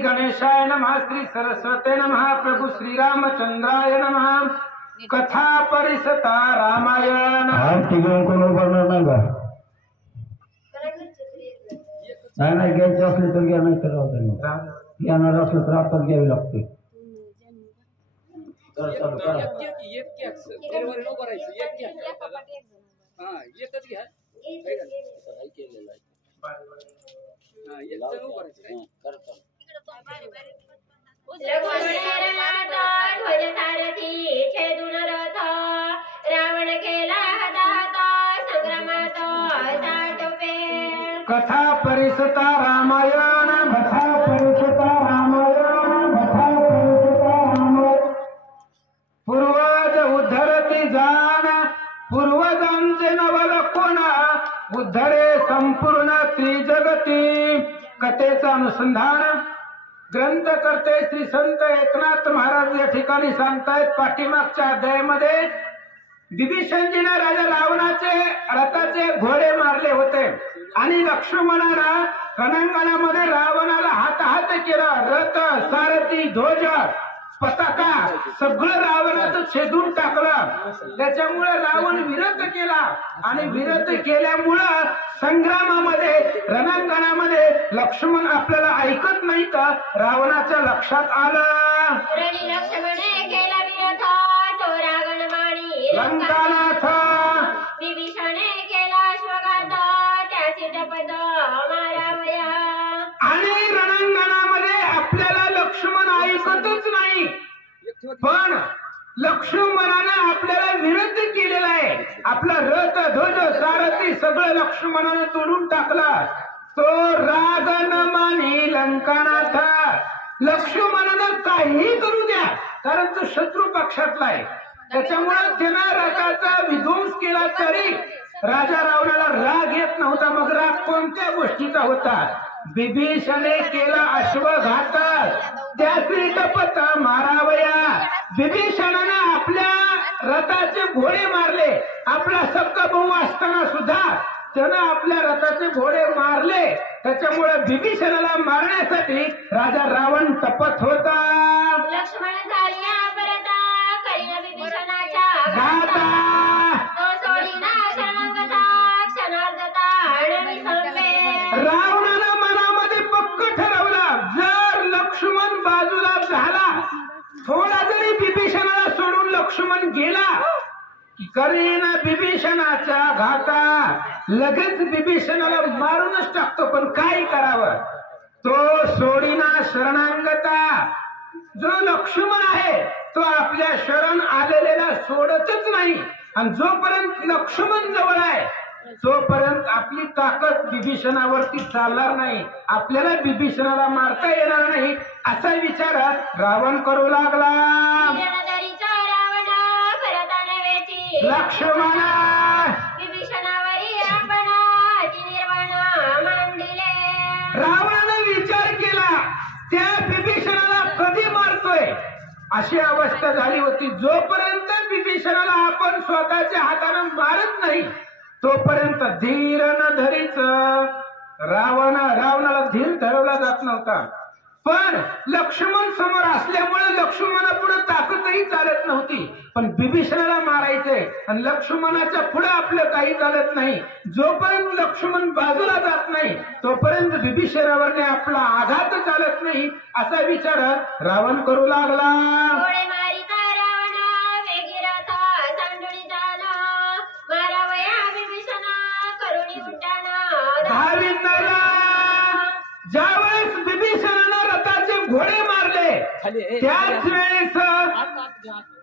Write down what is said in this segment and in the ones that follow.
गणेशाय नमः, श्री सरस्वते नमः, प्रभु श्री रामचंद्राय नमः। कथा परिसता रामायण। नाही घ्यायचं असले तर घ्या, नाही तर घेणार असलं तर आपण घ्यावी लागते. कथा परिसता रामायण, कथा परिसता रामायण, कथा परिसता रामायण। पूर्वज उद्धरती जाण, पूर्वजांचे नवल कोण, उद्धरे संपूर्ण त्रिजगती। कथेचं अनुसंधान ग्रंथकर्ते श्री संत एकनाथ महाराज या ठिकाणी सांगतायत। पाठीमागच्या अध्यायामध्ये विभीषणजीने राजा रावणाचे रथाचे घोडे मारले होते आणि लक्ष्मणाला रणांगणामध्ये रावणाला हात केला। रथ, सारथी, ध्वज, पताका सगळं रावणाचं छेदून टाकलं। त्याच्यामुळे रावण विरत केला आणि विरत केल्यामुळं संग्रामामध्ये रणांगणामध्ये लक्ष्मण आपल्याला ऐकत नाही तर रावणाच्या लक्षात आलं। लंकानाथ विभीषणे केला श्वघात, त्यासी टपद मारावया। आणि रणांगणामध्ये आपल्याला लक्ष्मण ऐकतच नाही, पण लक्ष्मणाने आपल्याला विरोध केलेला आहे। आपला रथ, ध्वज, सारथी सगळं लक्ष्मणाने तोडून टाकला। तो राग न मानी लंकानाथ। लक्ष्मणानं काही करू द्या, कारण तो शत्रू पक्षातला आहे। त्याच्यामुळे त्यानं रथाचा विध्वंस केला तरी राजा रावणाला राग येत नव्हता। मग राग कोणत्या गोष्टीचा होता? विभीषणे केला अश्वघात, त्यासी टपत मारावया। विभीषणाने आपल्या रथाचे घोडे मारले। आपला सक्का भाऊ असताना सुद्धा त्यानं आपल्या रथाचे घोडे मारले। त्याच्यामुळे विभीषणाला मारण्यासाठी राजा रावण तपत होता। लक्ष्मण झाल्या परता, करीन विभीषणाच्या घाता, तो सोडीना शरणागता, क्षणार्धता आणवी संपे। रावणानं मनामध्ये पक्क ठरवलं, जर लक्ष्मण बाजूला झाला, थोडा जरी विभीषणाला सोडून लक्ष्मण गेला की करीन विभीषणाच्या घाता। लगेच विभीषणाला मारूनच टाकतो, पण काय करावं? तो सोडीना शरणांगता। जो लक्ष्मण आहे तो आपल्या शरण आलेल्याला सोडतच नाही, आणि जोपर्यंत लक्ष्मण जवळ आहे तोपर्यंत आपली ताकद विभीषणावरती चालणार नाही, आपल्याला विभीषणाला मारता येणार नाही, असा विचार रावण करू लागला। लक्ष्मणा विभीषणावरी आपण निर्वाण मांडिले। रावणाने विचार केला, त्या विभीषणाला कधी मारता अशी अवस्था झाली होती. जोपर्यंत विभीषणाला आपण स्वतःच्या हाताने मारत नाही तोपर्यंत धीर न धरीच रावणाला धीर धरवला जात नव्हता. पण लक्ष्मण समोर असल्यामुळे लक्ष्मणा पुढे ताकदही चालत नव्हती. पण विभीषणाला मारायचंय आणि लक्ष्मणाच्या पुढे आपलं काही चालत नाही. जोपर्यंत लक्ष्मण बाजूला जात नाही तोपर्यंत विभीषणावरने आपला आघात चालत नाही असा विचार रावण करू लागला. गोळे मारिता रावण वेगी रथा सांडुळी जाना मारावया विभीषणा करुणी उड्डाण धाविंदाला ज्यावेळेस विभीषणानं रथाचे घोडे मारले त्याच वेळेस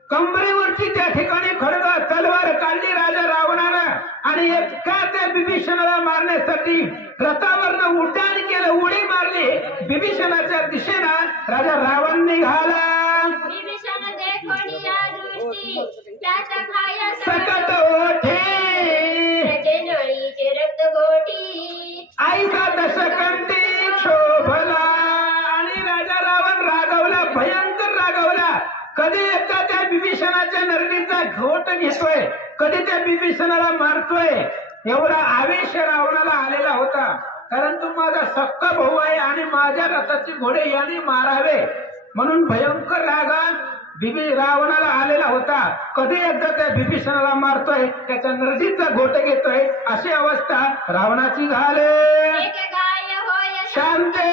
कंबरेवरची त्या ठिकाणी खडग तलवार काढली राजा रावणानं आणि एका त्या विभीषणाला मारण्यासाठी रथावरनं उड्डाण केलं, उडी मारली. विभीषणाच्या दिशेनं राजा रावण निघाला. विभीषण देखोनी या दृष्टी त्यात खाया सकट ओठे त्याचे नळीचे रक्त गोटी आईचा दशकंठी क्षोभला. आणि राजा रावण रागवला, भयंकर रागवला. कधी एकदा त्या विभीषणाच्या नरडीचा घोट घेतोय, कधी त्या विभीषणाला मारतोय. एवढा आवेश रावणाला आलेला होता. कारण तो माझा सक्का भाऊ आहे आणि माझ्या रथाचे घोडे याने मारावे म्हणून भयंकर रागा रावणाला आलेला होता. कधी एकदा त्या विभीषणाला मारतोय, त्याच्या नरडीचा घोट घेतोय. अशी अवस्था रावणाची झाली. एक गाय होय शांते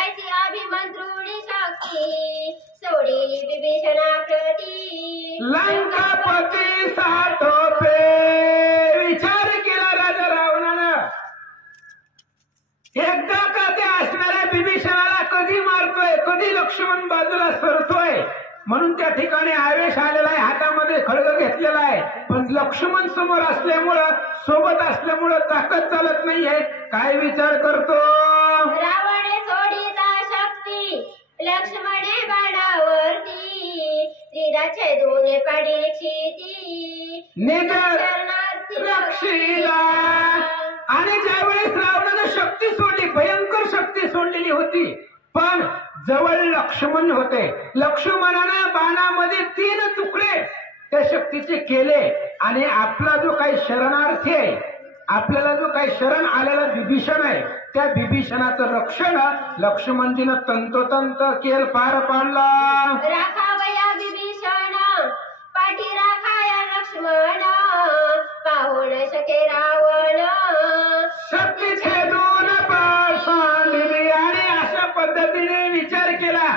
ऐसी अभिमंत्रुणी शक्ती सोडली विभीषणा प्रती लंकापती साठोपे. विचार केला राजा रावणानं, एकदा का ते असणाऱ्या विभीषणाला कधी मारतोय, कधी लक्ष्मण बाजूला सरतोय. म्हणून त्या ठिकाणी आवेश आलेला आहे, हातामध्ये खडग घेतलेला आहे. पण लक्ष्मण समोर असल्यामुळं, सोबत असल्यामुळं ताकद चालत नाहीये. काय विचार करतो रावण सोडिता शक्ती लक्ष्मणे बाणावरती त्रिराचे दोने पडे क्षिती निधन रक्षीला. आणि ज्यावेळेस रावणानं शक्ती सोडली, भयंकर शक्ती सोडलेली होती, पण जवळ लक्ष्मण होते. लक्ष्मणानं बाणामध्ये 3 तुकडे त्या शक्तीचे केले आणि आपला जो काही शरणार्थी आहे, आपल्याला जो काही शरण आलेला विभीषण आहे, त्या विभीषणाचं रक्षण लक्ष्मणजीनं तंतोतंत केल पार पाडला. राखावया विभीषण पाठी राखाया लक्ष्मण पाहून शके रावण शक्तीचे 2 पाय सांडले. आणि अशा पद्धतीने विचार केला.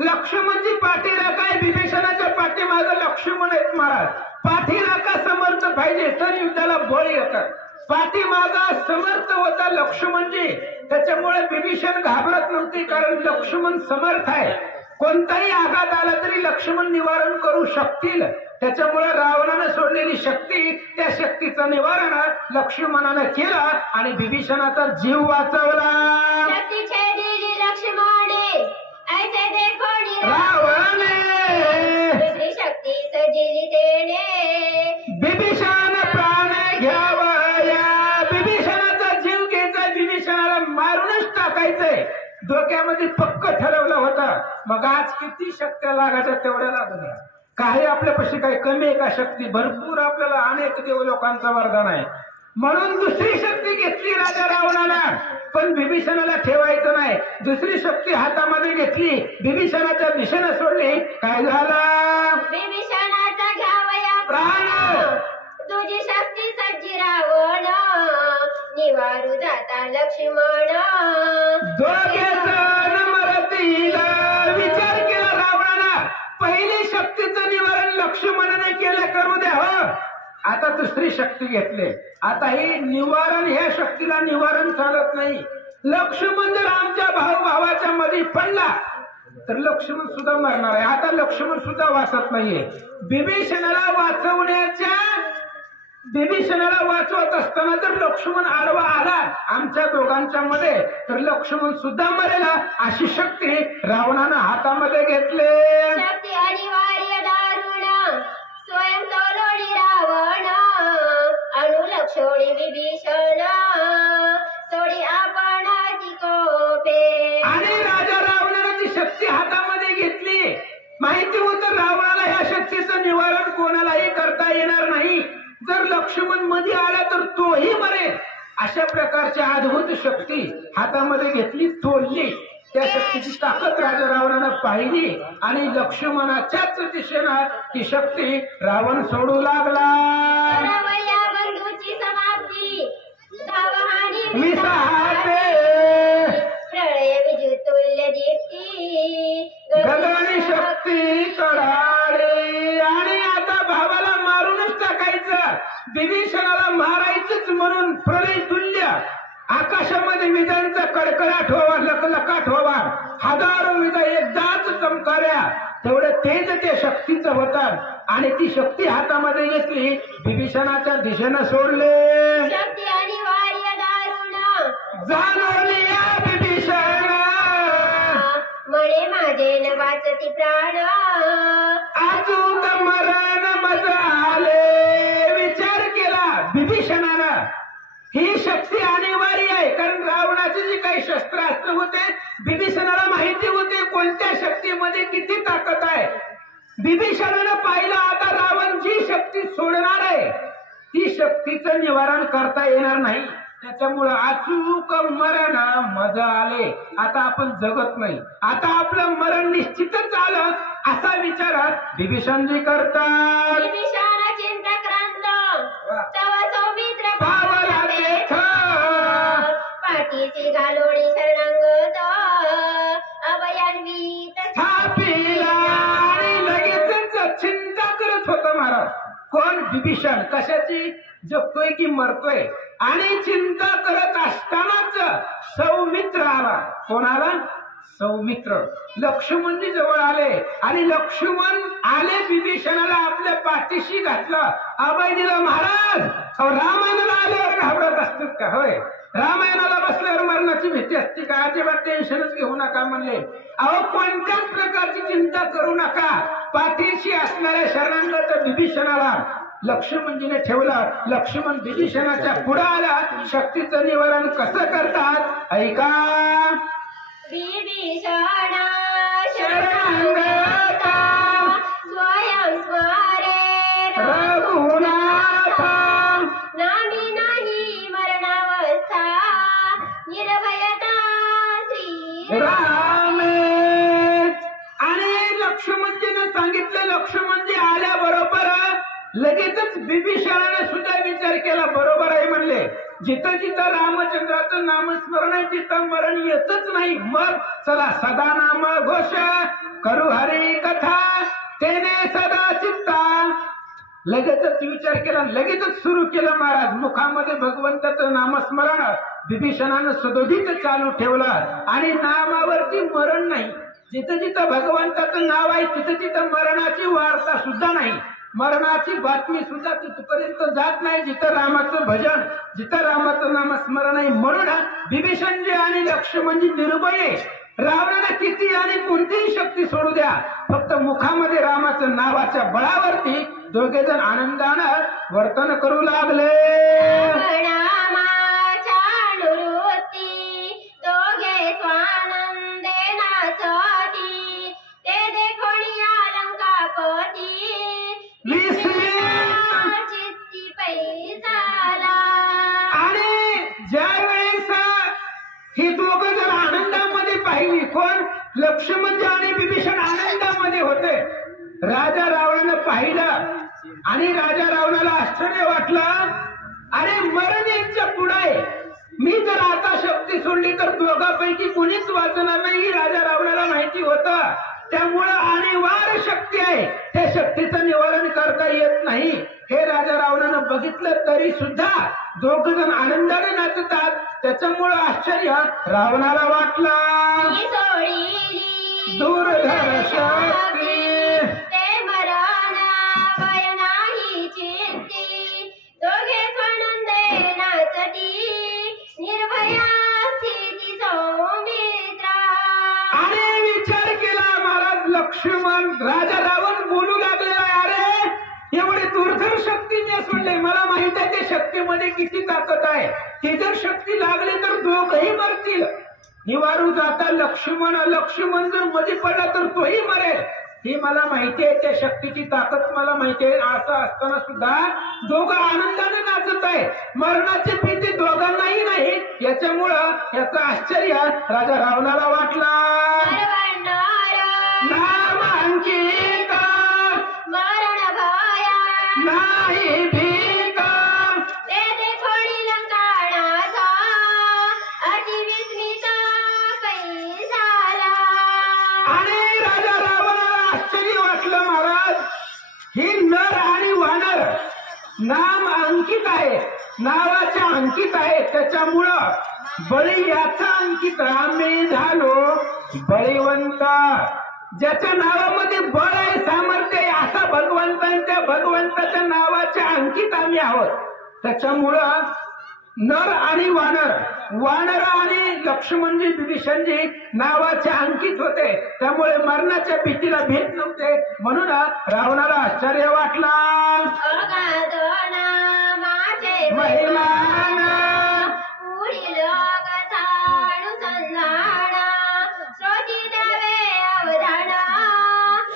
लक्ष्मणजी पाठीराखा, विभीषणाच्या पाठीमागे लक्ष्मण आहेत महाराज. पाठीराखा समर्थ पाहिजे तर युद्धाला बळ येतात. पाठीमागा समर्थ होता लक्ष्मणजी, त्याच्यामुळे विभीषण घाबरत नव्हती. कारण लक्ष्मण समर्थ आहे. कोणताही आघात आला तरी लक्ष्मण निवारण करू शकतील. त्याच्यामुळे रावणानं सोडलेली शक्ती, त्या शक्तीचं निवारण लक्ष्मणानं केलं आणि विभीषणाचा जीव वाचवला. शक्ती छेदिली लक्ष्मणे ऐसे देखोनी रावणे दुसरी शक्ती सजिली तेने विभीषण प्राण घ्यावया. विभीषणाचा जीव घ्यायचा, विभीषणाला मारूनच टाकायचंय. डोक्यामध्ये पक्क ठरवलं होतं. मग आज किती शक्त्या लागायच्या तेवढ्या लागल्या. काही आपल्यापाशी काही कमी आहे का शक्ती? भरपूर आपल्याला अनेक देव लोकांचा वरदान आहे. म्हणून दुसरी शक्ती घेतली राजा रावणानं, पण विभीषणाला ठेवायचं नाही. दुसरी शक्ती हातामध्ये घेतली, विभीषणाच्या दिशेनं सोडली. काय झालं? विभीषणाचा घ्यावया प्राण. तुझी शक्ती सज्जी रावण निवारू जाता लक्ष्मण दोघेजण मरतीला. विचार केला रावणानं, पहिली शक्तीचं निवारण लक्ष्मणाने केलं, करू द्या हो. आता दुसरी शक्ती घेतली. आता ही निवारण, ह्या शक्तीला निवारण चालत नाही. लक्ष्मण जर आमच्या भावाच्या मध्ये पडला तर लक्ष्मण सुद्धा मरणार आहे. आता लक्ष्मण सुद्धा वाचत नाहीये. विभीषणाला वाचवत असताना जर लक्ष्मण आडवा आला आमच्या दोघांच्या मध्ये तर लक्ष्मण सुद्धा मरेल. अशी शक्ती रावणानं हातामध्ये घेतली. शक्ती अनिवार्य दारुण स्वयं तोलोडी रावण अनुलक्षोडी विभीषण सोडी आपण तिकोपे. आणि राजा रावणानं ती शक्ती हातामध्ये घेतली. माहिती करता येणार नाही. जर लक्ष्मण मध्ये आला तर तोही मरेल. अशा प्रकारची अद्भुत शक्ती हातामध्ये घेतली, तोडली. त्या शक्तीची ताकद राजा रावणानं पाहिली आणि लक्ष्मणाच्याच दिशेनं ती शक्ती रावण सोडू लागला. रावया बंधूची समाप्ती धावहानी विसाहते प्रळय विजुतुल्य दीप्ती गगनी शक्ती कडाळे. आणि आता भावाला मारूनच टाकायचं, विभीषणाला मारायचंच म्हणून प्रलय तुल्य आकाशामध्ये विजांचा कडकडाट व्हावा, लकलकाट व्हावा, हजारो विजा एकदाच चमकाव्या. तेवढं तेज त्या शक्तीचं होतं आणि ती शक्ती हातामध्ये घेतली, विभीषणाच्या दिशेनं सोडले. शक्ती अनिवार्य दारुण जाणवली या विभीषण म्हणे माझे न वाचती प्राण अचूक मरण मज आले. विचार केला विभीषणानं, ही शक्ती अनिवार्य आहे. कारण रावणाचे जे काही शस्त्रास्त्र होते विभीषणाला माहिती होते कोणत्या शक्तीमध्ये किती ताकद आहे. विभीषणानं पाहिलं आता रावण जी शक्ती सोडणार आहे ती शक्तीचं निवारण करता येणार नाही. त्याच्यामुळं अचूक मरण मज आले. आता आपण जगत नाही, आता आपलं मरण निश्चितच आलं असा विचार विभीषणजी करतात. विभीषण चिंताक्रांत तव सौमित्र पावला तेथ पाठीसी घालोडी शरणांगत अभयान्वित स्थापिला. आणि लगेचच चिंता करत होता महाराज. कोण? विभीषण. कशाची? जगतोय की मरतोय. आणि चिंता करत असतानाच सौमित्र आला. कोण आला? सौमित्र. लक्ष्मणजी जवळ आले आणि लक्ष्मण आले विभीषणाला आपल्या पाठीशी घातलं, अभय दिलं. महाराज रामायणाला आल्यावर घाबरत असतात का? होय, रामायणाला बसल्यावर मरणाची भीती असते का? अजिबात टेन्शनच घेऊ नका म्हणले. अहो कोणत्याच प्रकारची चिंता करू नका. पाठीशी असणाऱ्या शरणागत विभीषणाला लक्ष्मणजीने ठेवलं. लक्ष्मण विभीषणाच्या पुढे आला. शक्तीचं निवारण कसं करतात ऐका. विभीषण शरणागत स्वयं स्मरे रघुनाथ नामी नाही मरणावस्था निर्भयता श्री रामे. आणि लक्ष्मणजीने सांगितलं. लक्ष्मणजी आल्याबरोबर लगेचच विभीषणाने सुद्धा विचार केला. बरोबर आहे म्हणले, जिथं जिथं रामचंद्राचं नामस्मरण आहे तिथं मरण येतच नाही. मग चला सदा नाम घोष करू हरी कथा तेने सदा चित्ता. लगेचच विचार केला, लगेचच सुरू केलं महाराज. मुखामध्ये भगवंताचं नामस्मरण विभीषणानं सदोदित चालू ठेवलं. आणि नामावरती मरण नाही. जिथं जिथं भगवंताचं नाव आहे तिथं तिथं मरणाची वार्ता सुद्धा नाही, मरणाची बातमी सुद्धा तिथपर्यंत जात नाही जिथं रामाचं भजन, जिथं रामाचं नामस्मरण आहे. म्हणून विभीषणजी आणि लक्ष्मणजी निर्भय. रावणाला किती आणि कोणतीही शक्ती सोडू द्या, फक्त मुखामध्ये रामाचं नावाच्या बळावरती दोघे जण आनंदानं वर्तन करू लागले. दोघे स्वानंदे नाचती ते देखोणी अलंकापती चित्ती पैसाला. आणि ज्या वेळेस ही दोघं जण आनंदामध्ये पाहिली, कोण? लक्ष्मणजी आणि विभीषण आनंदामध्ये होते. राजा रावणानं पाहिलं आणि राजा रावणाला आश्चर्य वाटलं. अरे मरण यांच्या पुढे, मी जर आता शक्ती सोडली तर दोघांपैकी कुणीच वाचणार नाही, राजा रावणाला माहिती होतं. त्यामुळं अनिवार्य शक्ती आहे, त्या शक्तीचं निवारण करता येत नाही. हे राजा रावणानं बघितलं तरी सुद्धा दोघ जण आनंदाने नाचतात. त्याच्यामुळं आश्चर्य रावणाला वाटलं. दुर्धर शक्ती ते मरण वय नाही चित्ती दोघे स्वानंदे नाचती निर्भया स्थिती सौमित्रा. आणि विचार केला महाराज. लक्ष्मण राजा रावण बोलू लागलेला आहे, अरे एवढे दुर्धर शक्तीने सोडले, मला माहित आहे त्या शक्तीमध्ये किती ताकद आहे. ती जर शक्ती लागली तर दोघही मरतील. निवारू जाता लक्ष्मण जर मध्ये पडला तर तोही मरेल. ही मला माहिती आहे, त्या शक्तीची ताकद मला माहिती आहे. असं असताना सुद्धा दोघं आनंदाने नाचत आहे. मरणाची भीती दोघांनाही नाही. याच्यामुळं याचं आश्चर्य राजा रावणाला वाटला. नामांकित मरण भया नाही भीत तेथे खोडी लंकाणाचा अति विस्मित कै झाला. आणि राजा रावणाला आश्चर्य वाटलं. महाराज, ही नर आणि वानर नाम अंकित आहे, नावाच्या अंकित आहे. त्याच्यामुळं बळी याचा अंकित आम्ही झालो बळीवंत. ज्याच्या नावामध्ये बळ आहे, सामर्थ्य आहे, असा भगवंताच्या नावाच्या अंकित आम्ही आहोत. त्याच्यामुळं नर आणि वानर आणि लक्ष्मणजी विभीषणजी नावाचे अंकित होते. त्यामुळे मरणाच्या भीतीला भीत नव्हते. म्हणून रावणाला आश्चर्य वाटला. अगाध नामाचे महिमान पुढील कथा अनुसंधान श्रोती द्यावे अवधान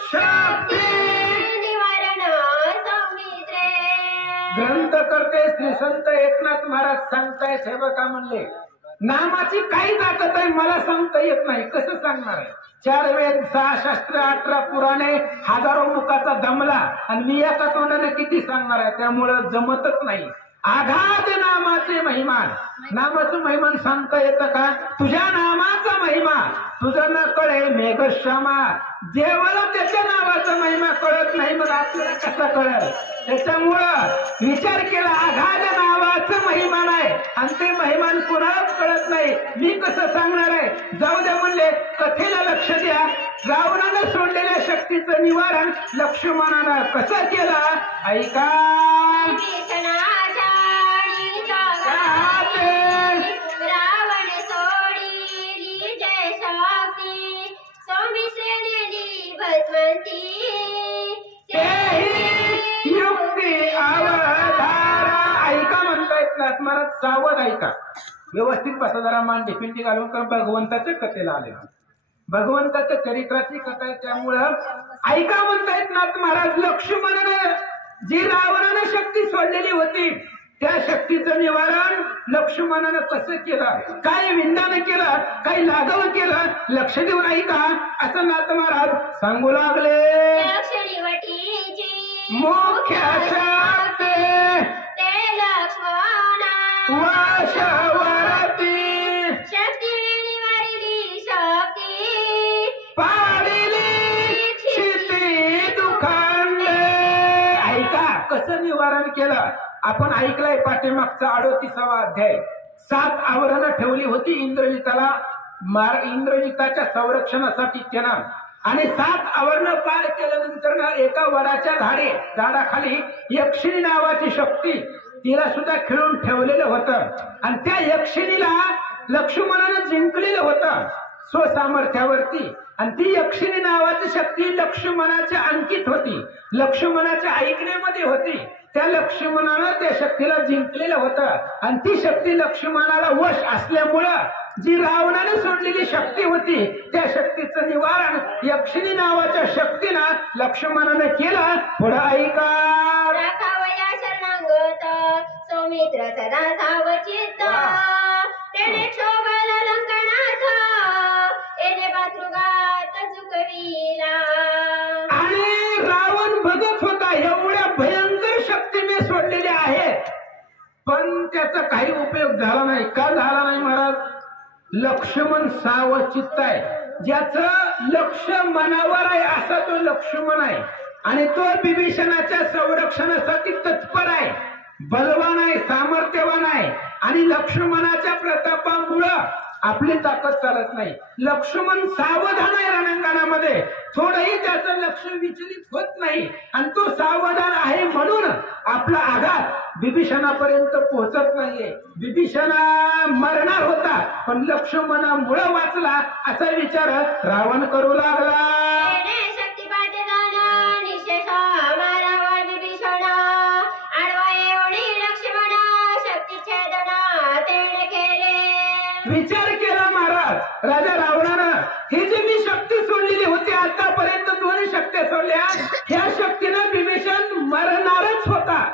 शक्ती निवारण सौमित्रे. ग्रंथ करते श्री संत एकनाथ महाराज सांगतायत. हे बघा म्हणले, नामाची काही ताकद आहे मला सांगता येत नाही. कसं सांगणार आहे? 4 वेद, 6 शास्त्र, 18 पुराणे, हजारो मुखाचा दमला आणि मी एका तोंडाने किती सांगणार आहे? त्यामुळं जमतच नाही. आघात नामाचे महिमान. नामाचं महिमान सांगता येतं का? तुझ्या नामाचा महिमा तुझं न कळे मेघश्यामा. देवाला त्याच्या नावाचा महिमा कळत नाही, मग आपल्याला कसा कळेल? त्याच्यामुळं विचार केला, आघात नावाचं महिमान आहे आणि ते महिमान कोणालाच कळत नाही. मी कसं सांगणार आहे? जाऊ द्या म्हणले, कथेला लक्ष द्या. रावणानं सोडलेल्या शक्तीचं निवारण लक्ष्मणानं कसं केलं ऐका. विभीषणाच्या आणि जगाची रावण सोडली जय शक्ती सौमित्रे नेली भस्मंती. तेही युक्ती अवधारा. ऐका म्हणतायत ना महाराज, सावध ऐका. व्यवस्थित बसा जरा, मान डिफिंटी घालून. कारण भगवंताच्या कथेला आले, भगवंताच्या चरित्राची कथा आहे. त्यामुळं ऐका म्हणतायत ना महाराज. लक्ष्मणानं जी रावणानं शक्ती सोडलेली होती त्या शक्तीचं निवारण लक्ष्मणानं कसं केलं, काय विंदानं केलं, काय लाघव केलं, लक्ष देऊन ऐका. असं नाथ महाराज सांगू लागले. लक्ष्मीवटीची मुख्य शक्ती ते लक्ष्मणा वशवरती शक्तीने निवारिली शक्ती पाडिली क्षिती दुखंडे. ऐका कसं निवारण केलं. आपण ऐकलंय पाठीमागचा 38वा अध्याय. 7 आवरणं ठेवली होती इंद्रजिताला, इंद्रजिताच्या संरक्षणासाठी त्यानं. आणि 7 आवरणं पार केल्यानंतर एका वडाच्या झाडाखाली यक्षिणी नावाची शक्ती, तिला सुद्धा खिळून ठेवलेलं होतं. आणि त्या यक्षिणीला लक्ष्मणानं जिंकलेलं होतं स्वसामर्थ्यावरती. आणि ती यक्षिणी नावाची शक्ती लक्ष्मणाच्या अंकित होती, लक्ष्मणाच्या ऐकण्यामध्ये होती. त्या लक्ष्मणानं त्या शक्तीला जिंकलेलं होतं. आणि ती शक्ती लक्ष्मणाला वश असल्यामुळं जी रावणाने सोडलेली शक्ती होती त्या शक्तीचं निवारण यक्षिणी नावाच्या शक्तीनं लक्ष्मणानं केलं. पुढं ऐका. राखावया शरणागत सौमित्र सदा सावचित्त तेने क्षोभल लंकनाथ येणे पातृगात चुकविला. आणि रावण बघत होता एवढ्या भयंकर शक्ती मी सोडलेल्या आहेत, पण त्याचा काही उपयोग झाला नाही. का झाला नाही महाराज? लक्ष्मण सावचित्त आहे. ज्याचं लक्ष मनावर आहे असा तो लक्ष्मण आहे. आणि तो विभीषणाच्या संरक्षणासाठी तत्पर आहे, बलवान आहे, सामर्थ्यवान आहे. आणि लक्ष्मणाच्या प्रतापामुळं आपली ताकद चालत नाही. लक्ष्मण सावधान आहे रणांगणामध्ये, थोडंही त्याचं लक्ष विचलित होत नाही. आणि तो सावधान आहे म्हणून आपला आघात विभीषणापर्यंत पोहोचत नाहीये. विभीषणा मरणार होता पण लक्ष्मणामुळं वाचला असा विचार रावण करू लागला. येणे शक्तिपाते जाण निशेष मारावा विभीषण आडवा एवढी लक्ष्मण शक्ती छेदना तेणे केले. विचार केला महाराज राजा रावणानं, ही जी मी शक्ती सोडलेली होती आतापर्यंत दोन्ही शक्त्या सोडल्या ह्या शक्तीनं बिभीषण मरणारच होता,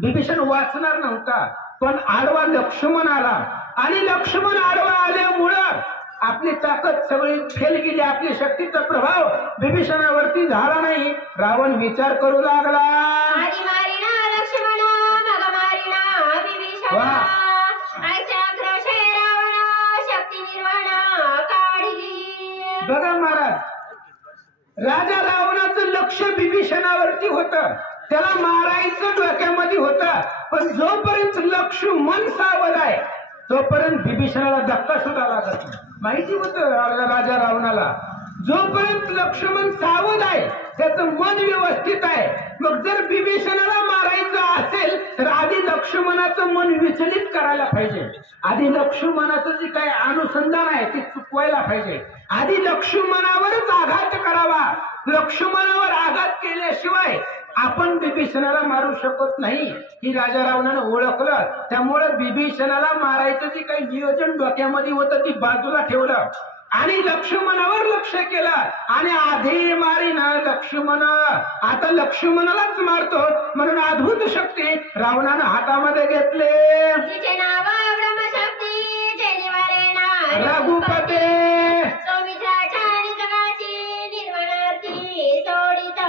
बिभीषण वाचणार नव्हता. पण आडवा लक्ष्मण आला आणि लक्ष्मण आडवा आल्यामुळं आपली ताकद सगळी फेल गेली, आपली शक्तीचा प्रभाव बिभीषणावरती झाला नाही. रावण विचार करू लागला, आधी मारिना लक्ष्मण मग मारिना विभीषण, ऐसे आक्रोशे रावण शक्ती निर्वाण काढली. बघा महाराज, राजा रावणाचं लक्ष बिभीषणावरती होतं, त्याला मारायचं डोक्यामध्ये होतं. पण जोपर्यंत लक्ष्मण सावध आहे तोपर्यंत बिभीषणाला धक्का सुद्धा लागत नाही. माहिती होतं राजा रावणाला, जोपर्यंत लक्ष्मण सावध आहे त्याचं मन व्यवस्थित आहे. मग जर बिभीषणाला मारायचं असेल तर आधी लक्ष्मणाचं मन विचलित करायला पाहिजे, आधी लक्ष्मणाचं जे काही अनुसंधान आहे ते चुकवायला पाहिजे, आधी लक्ष्मणावरच आघात करावा. लक्ष्मणावर आघात केल्याशिवाय आपण बिभीषणाला मारू शकत नाही ही राजा रावणानं ओळखलं. त्यामुळे बिभीषणाला मारायचं जे काही नियोजन डोक्यामध्ये होतं ती बाजूला ठेवलं आणि लक्ष्मणावर लक्ष केलं आणि आधी मारीना लक्ष्मण, आता लक्ष्मणालाच मारतो म्हणून अद्भुत शक्ती रावणानं हातामध्ये घेतले. तिचे नाव ब्रह्मशक्ती जे निवारेना रघुपते सौमित्राच्या आणि जगाची निर्वाणार्थी सोडित.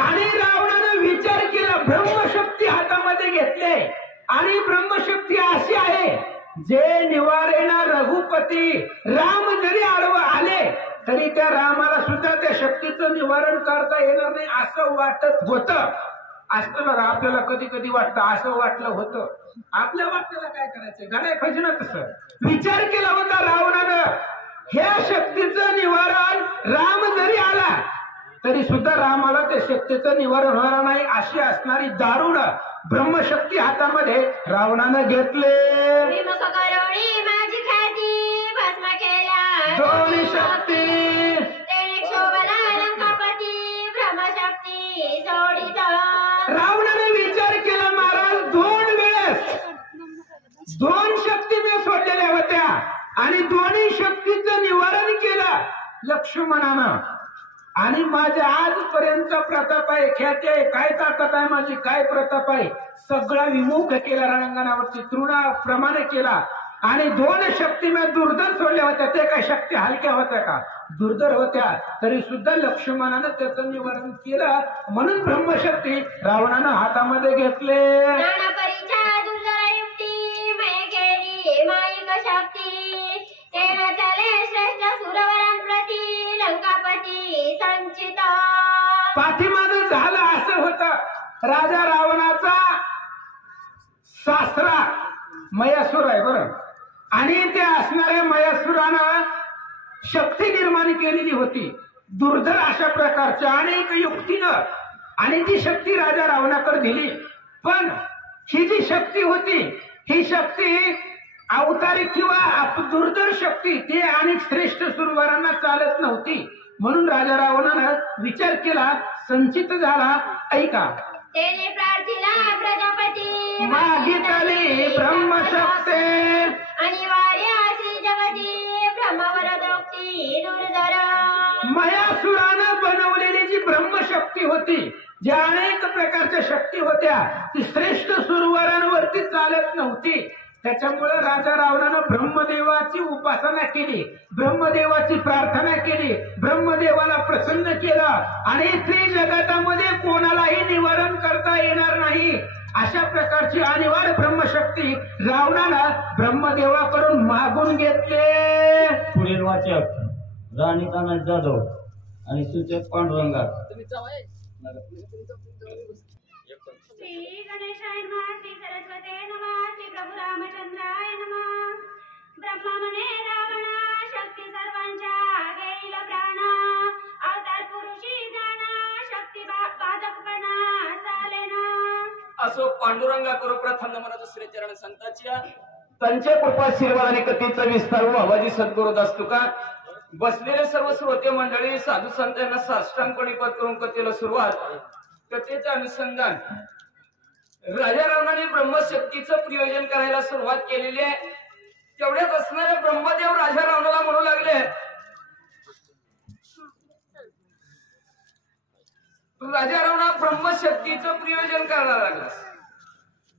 आणि रावणानं विचार केला, ब्रह्मशक्ती हातामध्ये घेतले आणि ब्रह्मशक्ती अशी आहे जे निवारेना रघुपती, राम जरी आडवं आले तरी त्या रामाला सुद्धा त्या शक्तीचं निवारण करता येणार नाही असं वाटत होतं. असतं बघा, आपल्याला कधी कधी वाटतं, असं वाटलं होतं, आपल्या वाटण्याला काय करायचं, घडाय पाहिजे ना. तसं विचार केला होता रावणानं, ह्या शक्तीचं निवारण राम जरी आला तरी सुद्धा रामाला त्या शक्तीचं निवारण होणार नाही अशी असणारी दारुण ब्रह्मशक्ती हातामध्ये रावणानं घेतले. विमुख करुणी माझी ख्याती भस्म केला दोन्ही शक्ती तेणे क्षोभला लंकापती ब्रह्मशक्ती सोडित. रावणानं विचार केला, महाराज दोन वेळेस दोन शक्ती मी सोडलेल्या होत्या आणि दोन्ही शक्तीचं निवारण केलं लक्ष्मणानं आणि माझ्या आजपर्यंतचा प्रताप आहे, ख्याती आहे, काय ताकद आहे माझी, काय प्रताप आहे, सगळा विमुख केला, रणांगणावरती तृणाप्रमाणे केला. आणि दोन शक्ती मी दुर्धर सोडल्या होत्या, ते काय शक्ती हलक्या होत्या का, दुर्धर होत्या, तरी सुद्धा लक्ष्मणानं त्याचं निवारण केलं. म्हणून ब्रह्मशक्ती रावणानं हातामध्ये घेतले. नानापरीच्या दुर्धर युक्ती मय केली माईक शक्ती, तेना चाले श्रेष्ठ सुरवरांप्रती लंकापती संचित. पाठीमागं झालं असं होतं, राजा रावणाचा सासरा मयासूर आहे बरं, आणि त्या असणाऱ्या मयासुरानं शक्ती निर्माण केलेली होती दुर्धर अशा प्रकारच्या अनेक युक्तीनं, आणि ती शक्ती राजा रावणाकडे दिली. पण ही जी शक्ती होती ही शक्ती अवतारी किंवा दुर्धर शक्ती ती अनेक श्रेष्ठ सुरवरांना चालत नव्हती. म्हणून राजा रावणानं विचार केला, संचित झाला. ऐका, तेने प्रार्थिला प्रजापती मागितली ब्रह्मशक्ती अनिवार्य श्री जगती ब्रह्मवरदोक्ती दुर्धर. मयासुरानं बनवलेली जी ब्रह्मशक्ती होती, ज्या अनेक प्रकारच्या शक्ती होत्या, ती श्रेष्ठ सुरवरांवरती चालत नव्हती. त्याच्यामुळे राजा रावणानं ब्रह्मदेवाची उपासना केली, ब्रह्मदेवाची प्रार्थना केली, ब्रह्मदेवाला प्रसन्न केलं आणि त्रिजगतामध्ये कोणालाही निवारण करता येणार नाही अशा प्रकारची अनिवार्य ब्रह्मशक्ती रावणानं ब्रह्मदेवाकडून मागून घेतले. पुढील वाचक राणी तानाजी जाधव आणि सूचक पांडुरंगा. श्री गणेशाय नमः, श्री सरस्वते नमः, श्री प्रभू रामचंद्राय नमः. ब्रह्मा म्हणे रावणा शक्ती सर्वांच्या घेईल प्राणा, अवतार पुरुषी जाणा शक्ती बाधकपणा चालेना. असो पांडुरंगा करू प्रथम नमन दुसरे चरण संतांच्या. त्यांच्या कृपा आशीर्वाद आणि कथेचा विस्तार व आवाजी सद्गुरू दास तुका. बसलेले सर्व श्रोते मंडळी साधू संतांना साष्टांगपणे पद करून कथेला सुरुवात. कथेचं अनुसंधान राजा रावणाने ब्रह्मशक्तीचं प्रयोजन करायला सुरुवात केलेली आहे. तेवढ्यात असणारे ब्रह्मदेव राजा रावणाला म्हणू लागले, राजा रावणा ब्रह्मशक्तीचं प्रयोजन करायला लागला.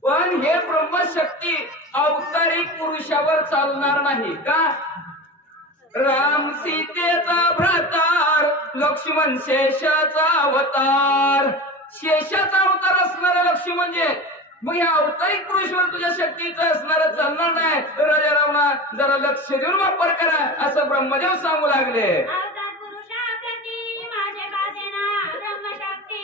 पण हे ब्रह्मशक्ती अवतारिक पुरुषावर चालणार नाही का? राम सीतेचा भ्रातार, लक्ष्मण शेषाचा अवतार. शेषाचा अवतार असणारा लक्ष्मण म्हणजे मग या अवतारिक पुरुषावर तुझ्या शक्तीचं असणारं चालणार नाही. राजा रावणा जरा लक्ष देऊन वापर करा असं ब्रह्मदेव सांगू लागले. अवतार पुरुषाप्रती माझे बादेना ब्रह्मशक्ती,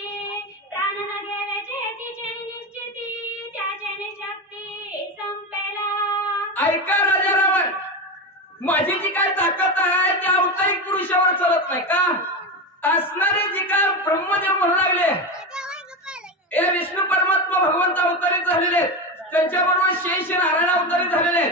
प्राण न गेल्याचे तिचे निश्चिती, त्याचे निशक्ती संपेला. ऐका राजा रावण, माझी जी काय ताकद आहे त्या अवतारिक पुरुषावर चालत नाही का? असणारे जे काय ब्रह्मदेव म्हणू लागले हे विष्णू परमात्मा भगवंत अवतारित झालेले, त्यांच्याबरोबर शेष नारायण अवतारित झालेले.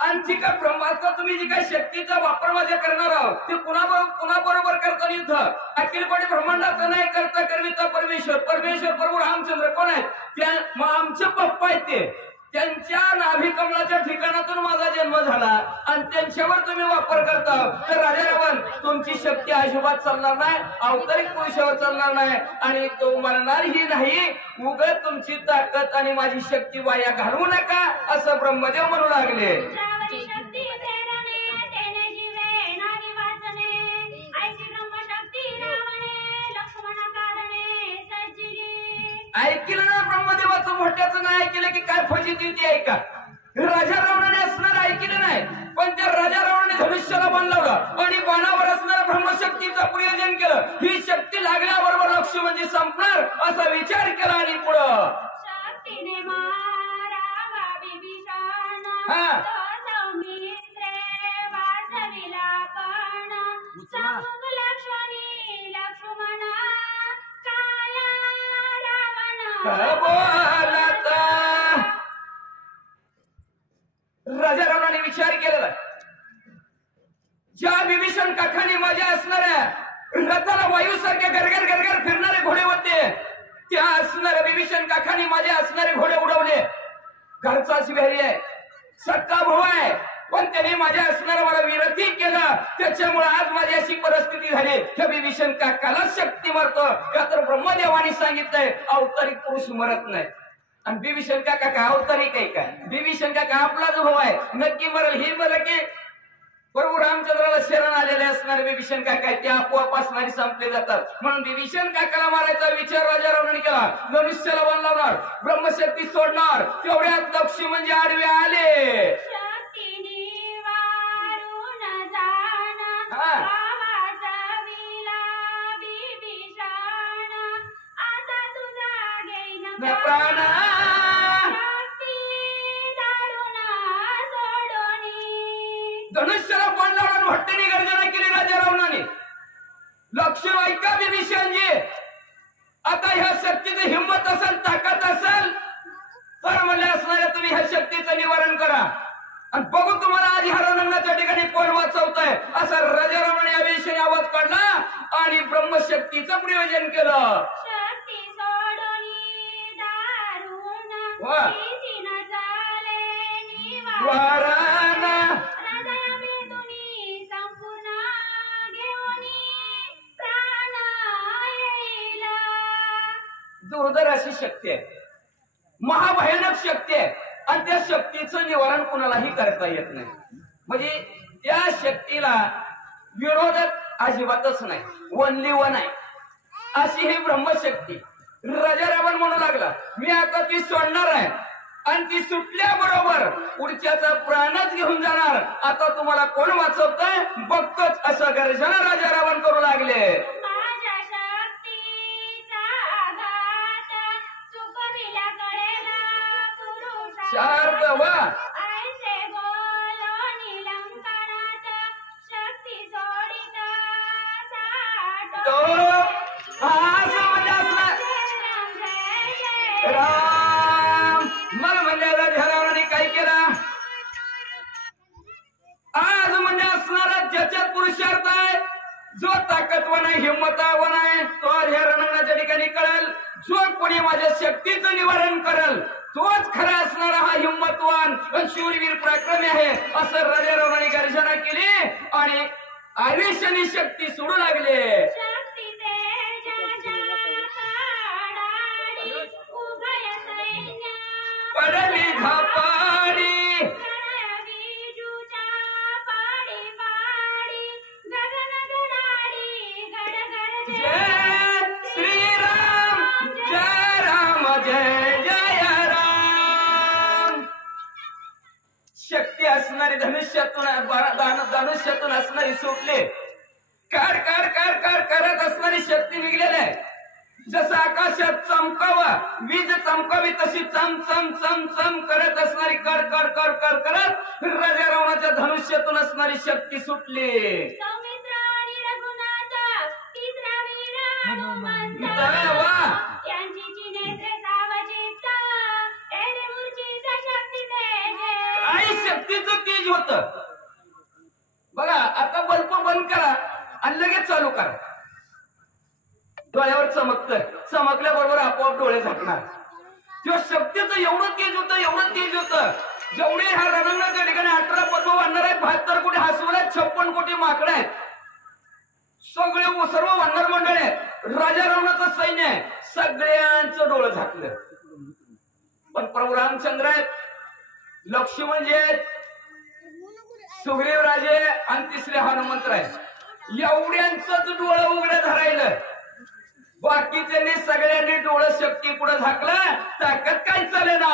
आणि जी काय ब्रह्माचा तुम्ही जी काय शक्तीचा वापर माझ्या करणार आहोत ते कुणाबरोबर करता युद्ध? अखिलपणे ब्रह्मांडाचं नाही करता करविता परमेश्वर. परमेश्वर प्रभू रामचंद्र कोण आहेत? त्या मग आमचे पप्पा आहेत ते. त्यांच्या नाभी कमलाच्या ठिकाणातून माझा जन्म झाला आणि त्यांच्यावर तुम्ही वापर करता. तर राजा रावण तुमची शक्ती अजिबात चालणार नाही, अवतारिक पुरुषावर चालणार नाही आणि तो मरणारही नाही. उगाच तुमची ताकद आणि माझी शक्ती वाया घालवू नका असं ब्रह्मदेव म्हणू लागले. श्रावणी शक्ती प्रेरणे, तेने जीवे नारी वाचने, ऐसी ब्रह्मशक्ती रावणे, लक्ष्मण कारणे सज्जिली. ऐकलं ना ब्रह्मदेवाचं मोठ्याचं नाही ऐकलं की काय फजिती होती ऐका. राजा रावणाने असणार ऐकलं नाही, पण त्या राजा रावणाने धनुष्याला बाण लावलं आणि बाणावर असणाऱ्या ब्रह्मशक्तीचं प्रयोजन केलं. ही शक्ती लागल्याबरोबर लक्ष्मण म्हणजे संपणार असा विचार केला आणि पुढं शक्तीने मारावा बिभीषण, हा. तो सौमित्रे वाचविला पण, सांगूक लक्ष्मणी लक्ष्मण काय रावण. बोलता राजा रावणाने विचार केलेला, ज्या विभीषण काकाने माझ्या असणाऱ्या रथाला वायूसारखे गरगर गरगर फिरणारे घोडे होते, त्या असणाऱ्या विभीषण काकाने माझे असणारे घोडे उडवले. घरचाच विहारी आहे, सट्टा भाऊ आहे, पण त्याने माझ्या असणारा मला विरती केलं. त्याच्यामुळे आज माझी अशी परिस्थिती झाली. त्या विभीषण काकाला शक्ती मरतो का? तर ब्रह्मदेवाने सांगितलंय अवतारिक पुरुष मरत नाही. आणि विभीषण काका काय अवतारिक आहे काय? विभीषण काका आपला जो भाऊ आहे नक्की मरल. ही मला की प्रभू रामचंद्राला शरण आलेले असणारे विभीषण काका ते आपोआप असणारी संपले जातात. म्हणून विभीषण काकाला मारायचा विचार राजा रावणाने केला. धनुष्याला बाण लावणार, ब्रह्मशक्ती सोडणार. तेवढ्यात लक्ष्मण म्हणजे आडवे आले. शक्तीने वारून जाण, भावाचा विला बिभीषण, आता तुझा घेईन प्राण. शक्ती दारुण सोडोनी. धनुष्याला बाण लावणार भट्टीने गर्जना केली राजा रावणाने. लक्ष ऐका विभीषणजी, आता ह्या शक्तीची हिंमत असेल ताकद असेल तर म्हणले असणाऱ्या तुम्ही ह्या शक्तीचं निवारण करा आणि बघू तुम्हाला आधी हरवण्याच्या ठिकाणी कोण वाचवतंय. असा राजा रावणाने अभिषेक आवाज काढला आणि ब्रह्मशक्तीचं प्रयोजन केलं. शक्ती सोडोनी दारुण, वा. भीतीन झाले निवारण. वारण हृदयावेदुनी संपूर्ण घेऊनी प्राण येईल. दुर्धर अशी शक्ती आहे, महाभयानक शक्ती आहे आणि त्या शक्तीचं निवारण कुणालाही करता येत नाही. म्हणजे त्या शक्तीला विरोधक अजिबातच नाही, ओनली वन आहे अशी ही ब्रह्मशक्ती. राजा रावण म्हणू लागला मी आता ती सोडणार आहे आणि ती सुटल्याबरोबर पुढच्याचा प्राणच घेऊन जाणार. आता तुम्हाला कोण वाचवतंय बघतोच असं गर्जना राजा रावण करू लागले. माझ्या शक्तीचा आघात चुकविला कळेला पुरुषा. शार्द वा ऐसे बोलोनी लंकानात शक्ती सोडिता तो साठो. असं म्हणजे असलं राम. मला म्हणजे राजा रावणाने काय केलं? आज म्हणजे असणारा ज्याच्यात पुरुषार्थ आहे, जो ताकदवान आहे, हिंमतवान आहे, तो ह्या रणांगणाच्या ठिकाणी कळेल. जो कोणी माझ्या शक्तीचं निवारण करेल तोच खरा असणारा हा हिंमतवान शूरवीर पराक्रमी आहे असं राजा रावणाने गर्जना केली आणि आवेशाने शक्ती सोडू लागले. शक्तीचे ज्या पाडी जय श्रीराम जय राम जय जय राम. शक्ती असणारी धनुष्यातून असणारी सुटले कार कार कार कार करत असणारी शक्ती निघलेली आहे. जसं आकाशात चमकावं वीज चमकावी तशी चम चम चम चम करत असणारी कर कर कर कर करत राजा रावणाच्या धनुष्यातून असणारी शक्ती सुटली. आई शक्तीचं तेज होत. बघा आता बल्ब बंद करा आणि लगेच चालू करा. डोळ्यावर चमकतंय चमकल्याबरोबर आपोआप डोळे झाकणार. तेव्हा शक्तीचं एवढं तेज होतं जेवढे ह्या रणांगणाच्या ठिकाणी 18 पद्म वाढणार आहेत, 72 कोटी हसवल आहेत, 56 कोटी माकड आहेत, सगळे सर्व वानर मंडळ आहेत, राजा रावणाचं सैन्य आहे, सगळ्यांचं डोळं झाकलं. पण प्रभू रामचंद्र आहेत, लक्ष्मण जे आहेत, सुग्रीव राजे आणि तिसरे हनुमंत आहेत, एवढ्यांचंच डोळं उघडं धरायलं. बाकीच्यांनी सगळ्यांनी डोळं शक्ती पुढे झाकलं. ताकद काय चाले ना.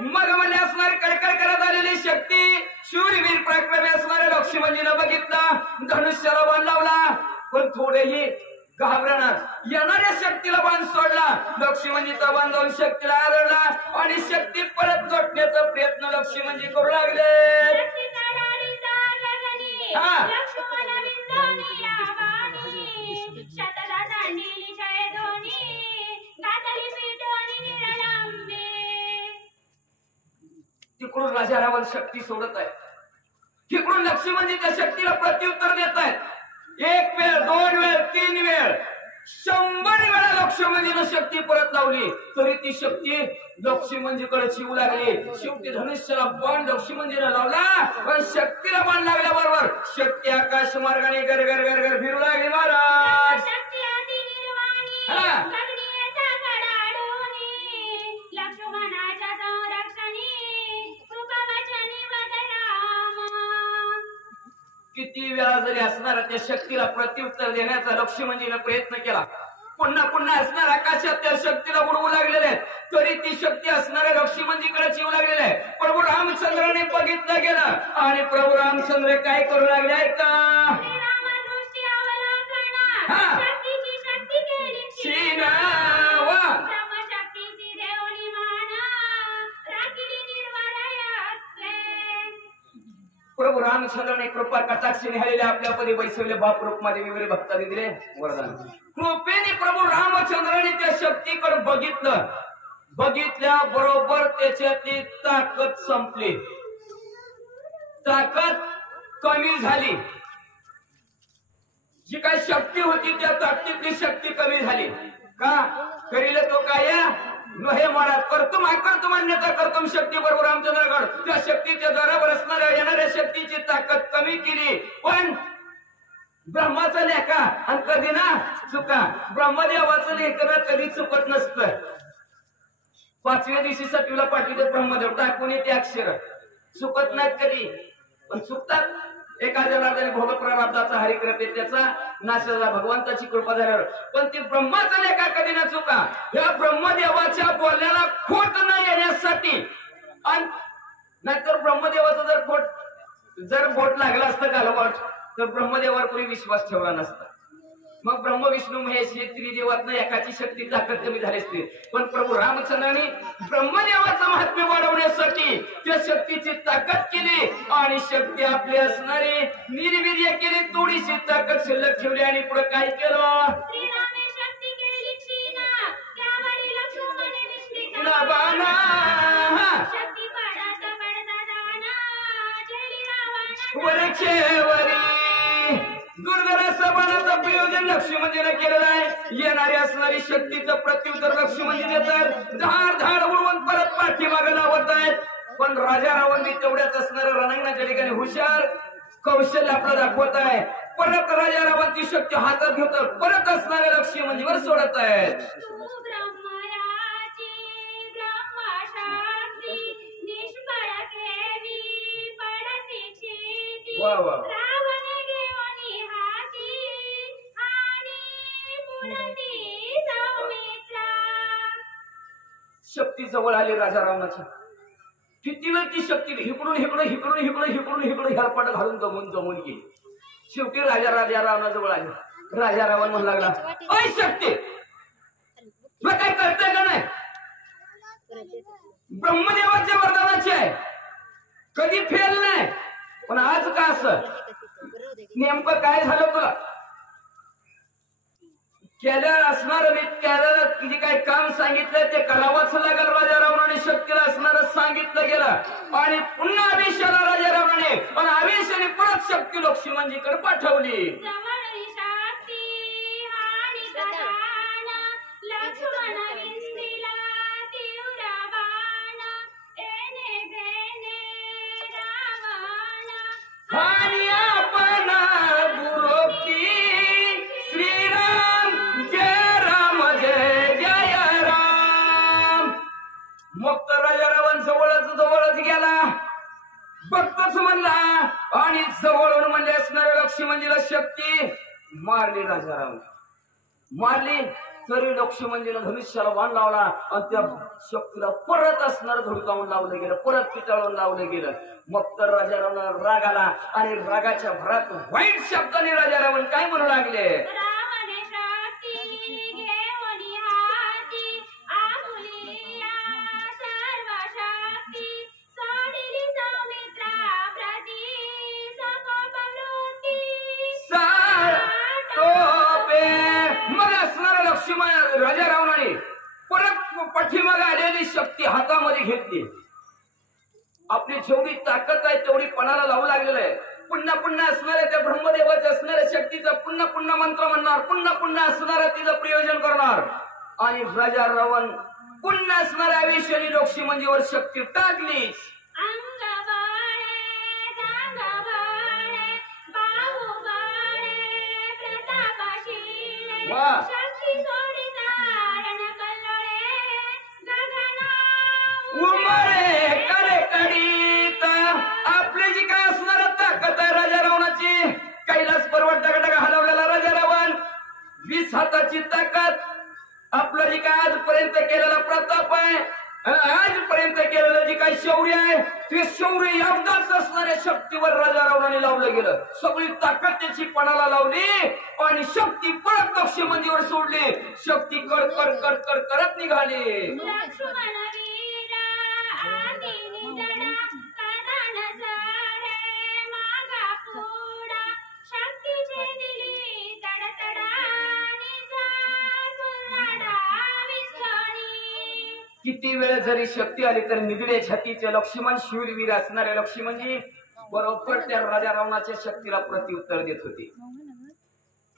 मग म्हणजे असणारी कडकड करत आलेली शक्ती शूरवीर पराक्रमी असणाऱ्या लक्ष्मणजीनं बघितलं, धनुष्याला बाण लावला. पण थोडेही घाबरणार येणाऱ्या शक्तीला बाण सोडला. लक्ष्मणजीचा बाण जाऊन शक्तीला आदळला आणि शक्ती परत जोडण्याचा प्रयत्न लक्ष्मणजी करू लागले. तिकडून राजा रावण शक्ती सोडत आहे, तिकडून लक्ष्मणजी त्या शक्तीला प्रत्युत्तर देत आहेत. 1 वेळ 2 वेळ 3 वेळ 100 वेळा लक्ष्मणजीनं शक्ती परत लावली तरी ती शक्ती लक्ष्मणजीकडे चिवू लागली. शेवटी धनुष्याला बाण लक्ष्मणजीनं लावला पण शक्तीला बाण लागल्याबरोबर शक्ती आकाश मार्गाने गर गर गर गर फिरू लागली. महाराज किती वेळा जरी असणारा त्या शक्तीला प्रत्युत्तर देण्याचा लक्ष्मणजीनं प्रयत्न केला, पुन्हा पुन्हा असणार आकाशात त्या शक्तीला उडवू लागलेले आहेत तरी ती शक्ती असणाऱ्या लक्ष्मणजीकडे चिवू लागलेली आहे. प्रभू रामचंद्राने बघितलं गेलं आणि प्रभू रामचंद्र काय करू लागले आहेत का. प्रभू रामचंद्राने कृपा कटाक्षी निहाळलेल्या आपल्या पदी बैसवले बाप रूपमध्ये विवरे भक्तांनी दिले वरदान. कृपेने प्रभू रामचंद्राने त्या शक्तीकडे बघितलं, बघितल्या बरोबर त्याच्यातली ताकद संपली, ताकद कमी झाली. जी काही शक्ती होती त्या ताकदीतली शक्ती कमी झाली. का करील तो काय हे महाराज करतुम आकर्तुम अन्यथा करतुम शक्ती बरोबर रामचंद्रागड त्या शक्तीच्या द्वारावर असणाऱ्या येणाऱ्या शक्तीची ताकद कमी केली. पण ब्रह्माचा लेखा आणि कधी ना चुका, ब्रह्मदेवाचं लेखन कधी चुकत नसतं. 5व्या दिवशी 7वीला पाठवते ब्रह्मदेव टाकून येते अक्षर, चुकत नाहीत कधी पण चुकतात. एका जनार्दनी भोग प्रारब्धाचा हरिकृपे त्याचा नाशाचा भगवंताची कृपा झाल्यावर. पण ती ब्रह्माचा लेखा कधी ना चुका. या ब्रह्मदेवाच्या बोलण्याला खोट न येण्यासाठी, नाहीतर ब्रह्मदेवाचं जर बोट लागला असतं गालवाट तर ब्रह्मदेवावर कोणी विश्वास ठेवला नसता. मग ब्रह्म विष्णू महेश हे त्रिदेवातनं एकाची शक्ती ताकद कमी झाली असते. पण प्रभू रामचंद्रांनी ब्रह्मदेवाचं महात्म्य वाढवण्यासाठी त्या शक्तीची ताकद केली आणि शक्ती आपली असणारी निर्वीर्य केली, थोडीशी ताकद शिल्लक ठेवली आणि पुढे काय केलं. दुर्धराचा बाणाचा प्रयोजन लक्ष्मणजीने केलेलं आहे. येणारी असणारी शक्तीचं प्रत्युत्तर लक्ष्मणजी देतात, धार धार उडवून परत पाठीमागे लावत आहेत. पण राजा रावण बी तेवढ्याच असणाऱ्या रणांगणाच्या ठिकाणी हुशार कौशल्य आपलं दाखवत आहे. परत राजा रावण ती शक्ती हातात घेतो, परत असणाऱ्या लक्ष्मणजीवर सोडत आहेत. वा वा शक्ती जवळ आली राजा रावणाची. कितीला ती शक्ती हिकडून हिकडून हिकडून हिकडून हिकडून हिकडून ह्यारपाट घालून जमून गेली. शेवटी राजा रावणाजवळ आली. राजा रावण म्हणू लागला, ऐ शक्ती तुला काय कळतंय का नाही? ब्रह्मदेवाच्या वरदानाची आहे, कधी फेल नाही. पण आज का असं नेमकं काय झालं तुला? केलं असणार मी केलं जे काही काम सांगितलं ते करावंच लागेल. राजा रावणाने शक्तीला असणार सांगितलं गेलं आणि पुन्हा आवेशाला राजा रावणाने पण आवेशाने परत शक्ती लक्ष्मणजीकडे पाठवली. आणि आपण गुरुकी श्रीराम जय राम जय जय राम. मग तर राजा रावण जवळच गेला, बघतोच म्हणला आणि जवळून म्हणजे असणाऱ्या लक्ष्मणजीला शक्ती मारली. राजा रावण मारली तरी लक्ष्मणजीला धनुष्याला बाण लावला आणि त्या शक्तीला परत असणार धुडकावून लावलं गेलं, परत पिटाळून लावलं गेलं. मग तर राजा रावण राग आला आणि रागाच्या भरात वाईट शब्दाने राजा रावण काय म्हणू लागले, मग असणारा लक्ष्मण राजा रावणाने परत पाठीमागे आलेली शक्ती हातामध्ये घेतली. आपली जेवढी ताकद आहे तेवढी पणाला लावू लागलेलं आहे. पुन्हा पुन्हा असणाऱ्या त्या ब्रह्मदेवाच्या असणाऱ्या शक्तीचा पुन्हा पुन्हा मंत्र म्हणणार, पुन्हा पुन्हा असणाऱ्या तिचं प्रयोजन करणार आणि राजा रावण पुन्हा असणाऱ्या आवेशाने लक्ष्मणजीवर शक्ती टाकली. वा उमरे कडकडीत आपली जी काय असणार ताकद आहे राजा रावणाची, कैलास पर्वत टकाटका हलवलेला राजा रावण, 20 हाताची ताकद, आपलं जे काय आजपर्यंत केलेला प्रताप आहे, आजपर्यंत केलेलं जे काही शौर्य आहे ते शौर्य एकदाच असणाऱ्या शक्तीवर राजा रावणाने लावलं गेलं. सगळी ताकद त्याची पणाला लावली आणि शक्ती परत लक्ष्मणजीवर सोडली. शक्ती कड करत निघाली. किती वेळ जरी शक्ती आली तर निगडे छातीचे लक्ष्मण शूरवीर असणारे लक्ष्मणजी बरोबर त्या राजा रावणाच्या शक्तीला प्रत्युत्तर देत होते.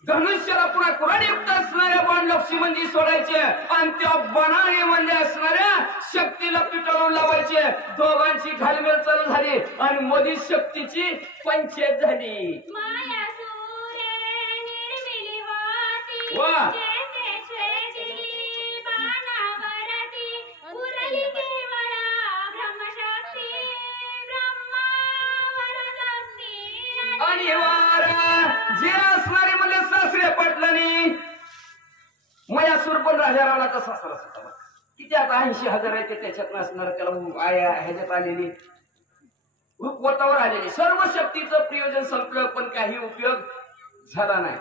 धनुष्याला पुन्हा कुराडयुक्त असणाऱ्या बाण लक्ष्मणजी सोडायचे आणि त्या बाणाने म्हणजे असणाऱ्या शक्तीला पिटाळून लावायचे. दोघांची घालमेल चालू झाली आणि मधी शक्तीची पंचायत झाली. वा आणि वारा जे असणारे म्हणजे सासरे पटलनी मयासूर पण राजा रावणाचा सासरा होता. किती आता 80,000 आहे ते त्याच्यात असणार त्याला ह्याच्यात आलेली रूपवतावर आलेली सर्व शक्तीचं प्रयोजन संपलं पण काही उपयोग झाला नाही.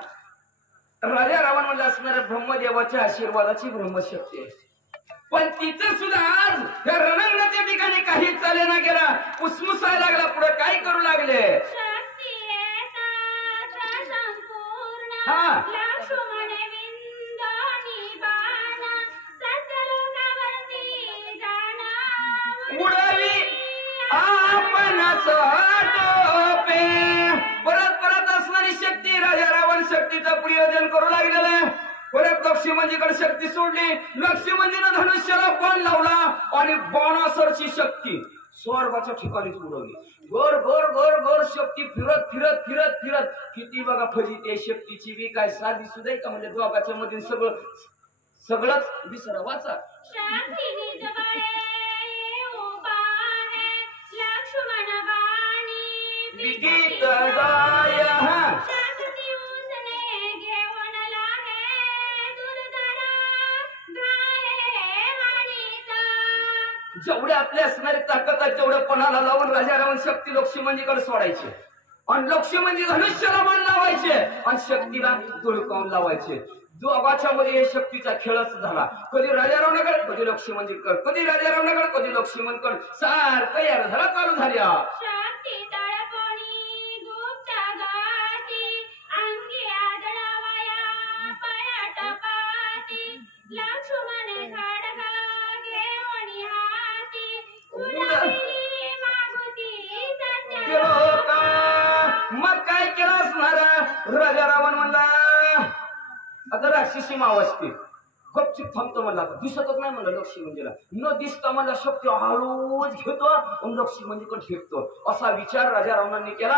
राजा रावण म्हणजे असणाऱ्या ब्रह्मदेवाच्या आशीर्वादाची ब्रह्मशक्ती आहे. पण तिथं सुद्धा आज त्या रणांगणाच्या ठिकाणी काही चालेना गेला, उसमुसायला लागला. पुढे काय करू लागले, उडावी आपण परत असणारी शक्ती राजा रावण शक्तीचं प्रयोजन करू लागलेलं आहे. परत लक्ष्मणजीकडे शक्ती सोडली. लक्ष्मणजीनं धनुष्याला बाण लावला आणि बाणासरची शक्ती स्वर्गाच्या ठिकाणीच उडवली. गोर गोर गोर गोर शक्ती फिरत फिरत फिरत फिरत किती बघा फजिती शक्तीची बी काय साधी सुद्धा का म्हणजे दोघाच्या मध्ये सगळंच विसरा वाचा. शक्तीने जवळे उभा आहे लक्ष्मण बाणी विगीत गाय शक्ती उसने घेऊन लागे दुर्धरा गाये हाणीता. जेवढे आपले असणारे ताकद आहे तेवढं पणाला लावून राजा रावण शक्ती लक्ष्मणजीकडे सोडायचे आणि लक्ष्मणजी धनुष्याला मान लावायचे आणि शक्तीला धुडकावून लावायचे. दोघाच्या मध्ये हे शक्तीचा खेळच झाला. कधी राजा रावणाकडे कधी लक्ष्मणजीकडे, कधी राजा रावणाकडे कधी लक्ष्मणकडे, सारखं या झाला चालू झाल्या. शक्ती तळपणी गुप्त गाती अंगी आदळावया पाया टपाती लक्ष्मण खडगा घेऊन हाती उडविली मागुती सत्य. मग काय केलं असणार राजा रावण म्हणला आता राक्षसी माव असते गपचिप थांबतो म्हणला. दिसतच नाही म्हणलं लक्ष्मणजीला. न दिसता म्हणला शक्ती हळूच घेतो आणि लक्ष्मणजीकडे फेकतो. असा विचार राजा रावणांनी केला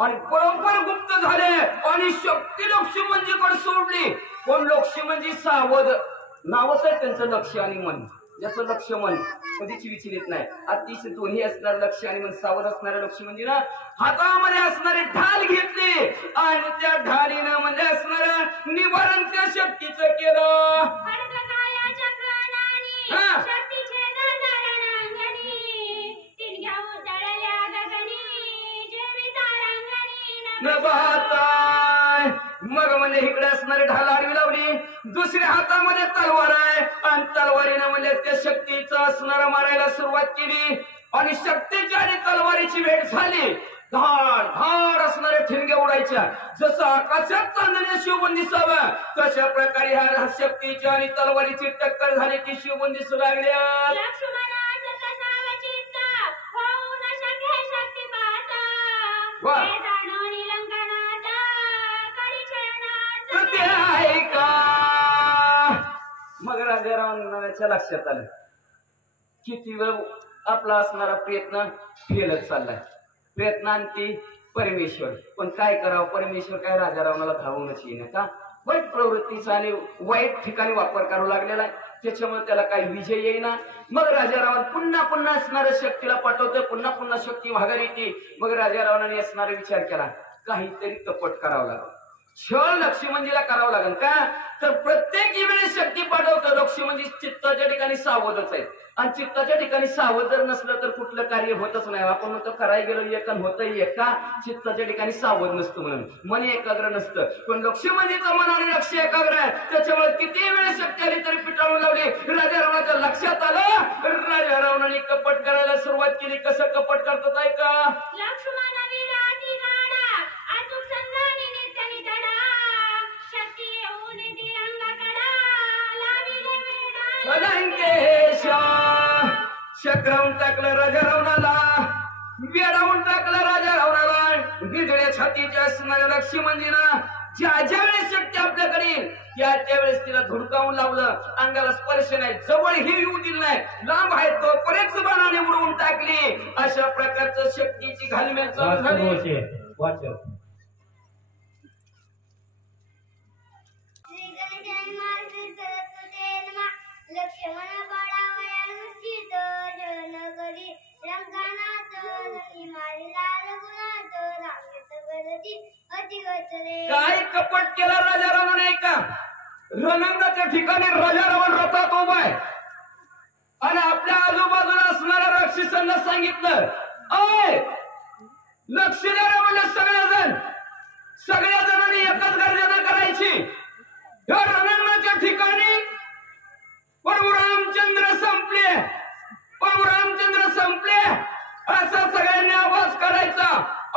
आणि बरोबर गुप्त झाले आणि शक्ती लक्ष्मणजीकडे सोडली. पण लक्ष्मणजी सावध नावच आहे त्यांचं लक्ष आणि मन. ज्याचं लक्ष मन कधीच विचलित नाही. अतिशय दोन्ही असणार लक्ष आणि मन सावध असणाऱ्या लक्ष्मणजीनं हातामध्ये असणारे ढाल घेतले आणि त्या ढालीनं म्हणजे असणाऱ्या निवारण त्या शक्तीचं केलं. खडगायाच्या कानानी हा. शक्तीचे दरदरणांगणी तिरग्या उसळल्या गगनी जेविता रंगणी न पाहताय मग म्हणजे इकडे असणारी ढाल आडवी लावली. दुसऱ्या हातामध्ये तलवार आहे आणि तलवारीनं म्हणजे त्या शक्तीचं असणारा मारायला सुरुवात केली आणि शक्तीच्या आणि तलवारीची भेट झाली. धाड धाड असणाऱ्या ठिणग्या उडायच्या. जसं आकाशात चांदण्या शिवबन दिसावं तशा प्रकारे ह्या शक्तीच्या आणि तलवारीची टक्कर झाली की शिवबन दिसू लागल्या. लक्ष्मणाचं कसावं चित्त होऊ न शके शक्ती पाहता. वा. हे जाणून लंकनात परिचरणार्थ ते आहे का. मग राजा रावणाच्या लक्षात आलं किती वेळ आपला असणारा प्रयत्न फेलत चाललाय. प्रयत्नांती परमेश्वर. पण काय करावं परमेश्वर काय राजा रावणाला धावूनच येईना का. वाईट प्रवृत्तीचा आणि वाईट ठिकाणी वापर करावा लागलेला आहे. त्याच्यामुळे त्याला काही विजय येईना. मग राजा रावण पुन्हा पुन्हा असणाऱ्या शक्तीला पाठवतोय. पुन्हा पुन्हा शक्ती माघारी येते. मग राजा रावणाने असणारा विचार केला काहीतरी कपट करावं लागलं. छळ लक्ष्मणजीला करावं लागेल का तर प्रत्येक वेळेस शक्ती पाठवतो लक्ष्मणजी चित्ताच्या ठिकाणी सावधच आहेत आणि चित्ताच्या ठिकाणी सावध जर नसलं तर कुठलं कार्य होतच नाही. आपण म्हणतो करायला गेलो एकन होतही एका चित्ताच्या ठिकाणी सावध नसतं म्हणून मन एकाग्र नसतं. पण लक्ष्मणजीचं मन आणि लक्ष एकाग्र आहे. त्याच्यामुळे किती वेळेस शक्ती आली तरी पिटाळून लावली. राजा रावणाच्या लक्षात आलं. राजा रावणाने कपट करायला सुरुवात केली. कसं कपट करतात ऐका. लक्ष्मण विराटी गाडा अचूक संधानी नित्य नितडा शक्ती येऊन ती अंगाकडा लाविले वेडा. लंकेशा चक्रावून टाकलं राजा रावणाला. वेडावून टाकलं राजा रावणाला. गिजळ्या छातीच्या असणाऱ्या लक्ष्मणजीनं ज्या ज्या वेळेस शक्ती आपल्याकडे त्या त्यावेळेस तिला धुडकावून लावलं. अंगाला स्पर्श नाही जवळ ही येऊ दिलं नाही. लांब आहे तो बरेच बाणाने उडवून टाकली. अशा प्रकारचं शक्तीची घालमेल चालू झाली. लक्ष्मण बाळावया नुसित जनगरी रंगनाथ मारिला रघुनाथ रामेत गरजी अतिगतरे. काय कपट केला राजा रावणाने का. रणांगणाच्या ठिकाणी राजा रावण रथात उभा आहे आणि आपल्या आजूबाजूला असणाऱ्या राक्षसांना सांगितलं अय लक्ष द्या म्हणलं. सगळ्या जणांनी एकच गर्जना करायची. या रणांगणाच्या ठिकाणी प्रभू रामचंद्र संपले असं सगळ्यांनी आवाज करायचा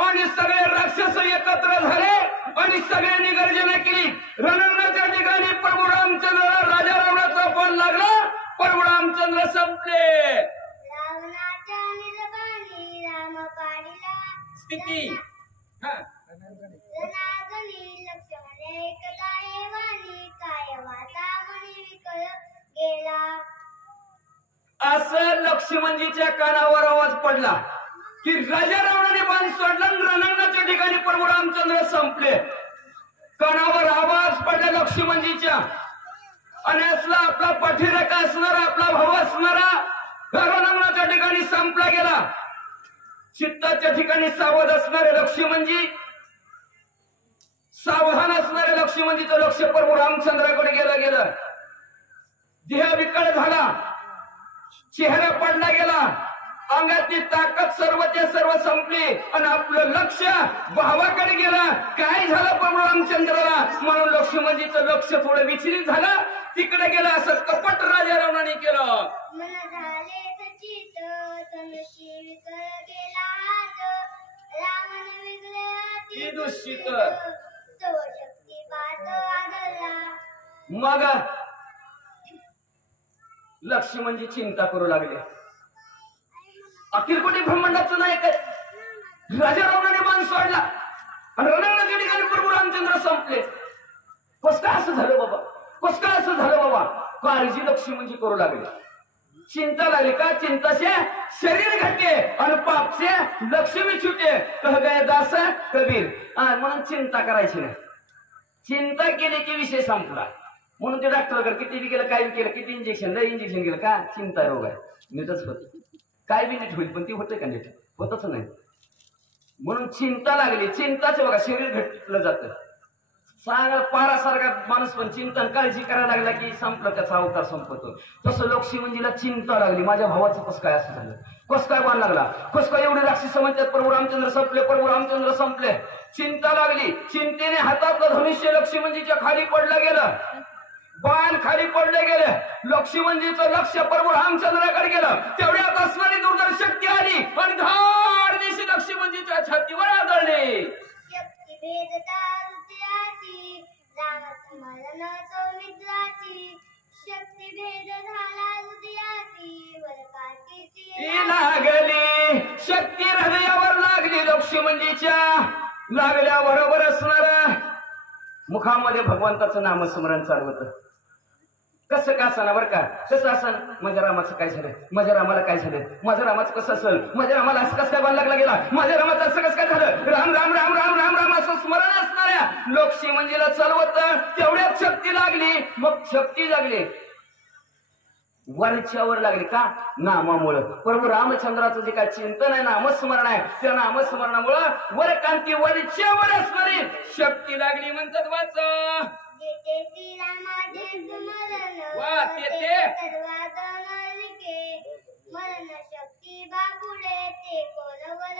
आणि सगळे राक्षस एकत्र झाले आणि सगळ्यांनी गर्जना केली. रणांगणाच्या ठिकाणी प्रभू रामचंद्राला राजा रावणाचा फोन लागला. प्रभू रामचंद्र संपले. रावणाच्या निर्बाणी राम पाडिला स्थिती रणागणी लक्ष्मण एकदा येवानी काय वाता मनी विकळ गेला. असं लक्ष्मणजीच्या कानावर आवाज पडला की राजा रावणाने बाण सोडला आणि रणांगणाच्या ठिकाणी प्रभू रामचंद्र संपले. कानावर आवाज पडला लक्ष्मणजीच्या आणि असला आपला पाठीरेखा असणारा आपला भाऊ असणारा रणांगणाच्या ठिकाणी संपला गेला. चित्ताच्या ठिकाणी सावध असणारे लक्ष्मणजी, सावधान असणारे लक्ष्मणजीचं लक्ष प्रभू रामचंद्राकडे गेलं. देह विकळ झाला, चेहरा पडला गेला, अंगातली ताकद सर्व संपली आणि आपलं लक्ष भावाकडे गेलं. काय झालं प्रभू रामचंद्राला म्हणून लक्ष्मणजीचं लक्ष थोडं विचलित झालं, तिकडे गेलं. असं कपट राजा रावणाने केलं. मन झाले सचित तनुशी विकळ गेला हात, रावण विगळे अति दुष्टित तो शक्तिपात आदरला. मग लक्ष्मणजी चिंता करू लागले. अखिल कोटी ब्रह्मांडाचं नायक आहे, राजा रावणाने बाण सोडला आणि रणांगणाच्या ठिकाणी प्रभू रामचंद्र संपले. कस काय असं झालं बाबा, कस काय असं झालं बाबा, काळजी लक्ष्मणजी करू लागले. चिंता लागली. का चिंता से शरीर घटे आणि पाप से लक्ष्मी छुटे, कह गए दास कबीर. म्हणून चिंता करायची नाही. चिंता केली की विषय संपला. म्हणून ते डॉक्टरकडे किती बी केलं, काय बी केलं, किती इंजेक्शन गेलं का चिंता रोग आहे, नीटच होत. काय बी नीट होईल पण ती होते का नीट, होतच नाही. म्हणून चिंता लागली. चिंताच बघा शरीर घटलं जातं. सांगा पारासारखा माणूस पण चिंतन काळजी करायला लागला की संपलं, त्याचा अवतार संपतो. तसं लक्ष्मणजीला चिंता लागली. माझ्या भावाचं कस काय असं झालं, कस काय बाण लागला, कस काय एवढे राक्षस म्हणतात प्रभू रामचंद्र संपले, प्रभू रामचंद्र संपले. चिंता लागली. चिंतेने हातातलं धनुष्य लक्ष्मणजीच्या खाली पडलं गेलं, बाण खाली पडले गेले. लक्ष्मणजीचं लक्ष प्रभू रामचंद्राकडे गेलं. तेवढ्यात असणारी दुर्धर शक्ती आली आणि धाड दिशी लक्ष्मणजीच्या छातीवर आदळली. शक्ती भेदता हृदयाची, राम स्मरण तो मित्राची. शक्ती भेद झाला हृदयाची, वरकाची लागली. शक्ती हृदयावर लागली लक्ष्मणजीच्या. लागल्याबरोबर असणार मुखामध्ये भगवंताचं नामस्मरण चालू होतं. कसं का असणार बरं का, कसं असं माझ्या रामाचं काय झालं, माझ्या रामाला काय झालं, माझ्या रामाचं कसं असेल, माझ्या रामाला असं कसं काय बाण लागला गेला, माझ्या रामाचं असं कसं काय झालं, राम राम राम राम राम राम असं स्मरण असणाऱ्या लक्ष्मणजीला चालवत तेवढ्यात शक्ती लागली. मग शक्ती लागली वरच्यावर लागली. का नामामुळं. प्रभू रामचंद्राचं जे काय चिंतन आहे, नामस्मरण आहे, त्या नामस्मरणामुळं वर कांती वरच्यावर असणारी शक्ती लागली. म्हणतात वाच वा ते मरण शक्ती बापुडे ते कोलवर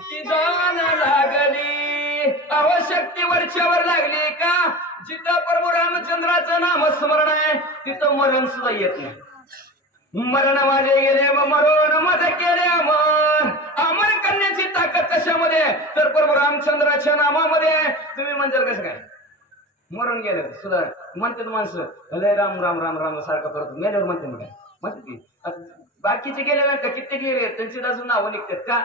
ती जाण लागली. अवशक्ती वरच्यावर लागली. का जिथं प्रभू रामचंद्राचं नामस्मरण आहे तिथं मरण सुद्धा येत नाही. मरण माझे गेले मरण माझे केले अमर. अमर करण्याची ताकद कशामध्ये, तर प्रभू रामचंद्राच्या नामामध्ये. तुम्ही म्हणताल कसं काय मरण गेलं सुद्धा म्हणतात माणसं, लय राम राम राम राम सारखं करतो, मेल्यावर म्हणते काय म्हणते की बाकीचे गेले नाही का, कित्येक गेले त्यांची अजून नावं निघतात का,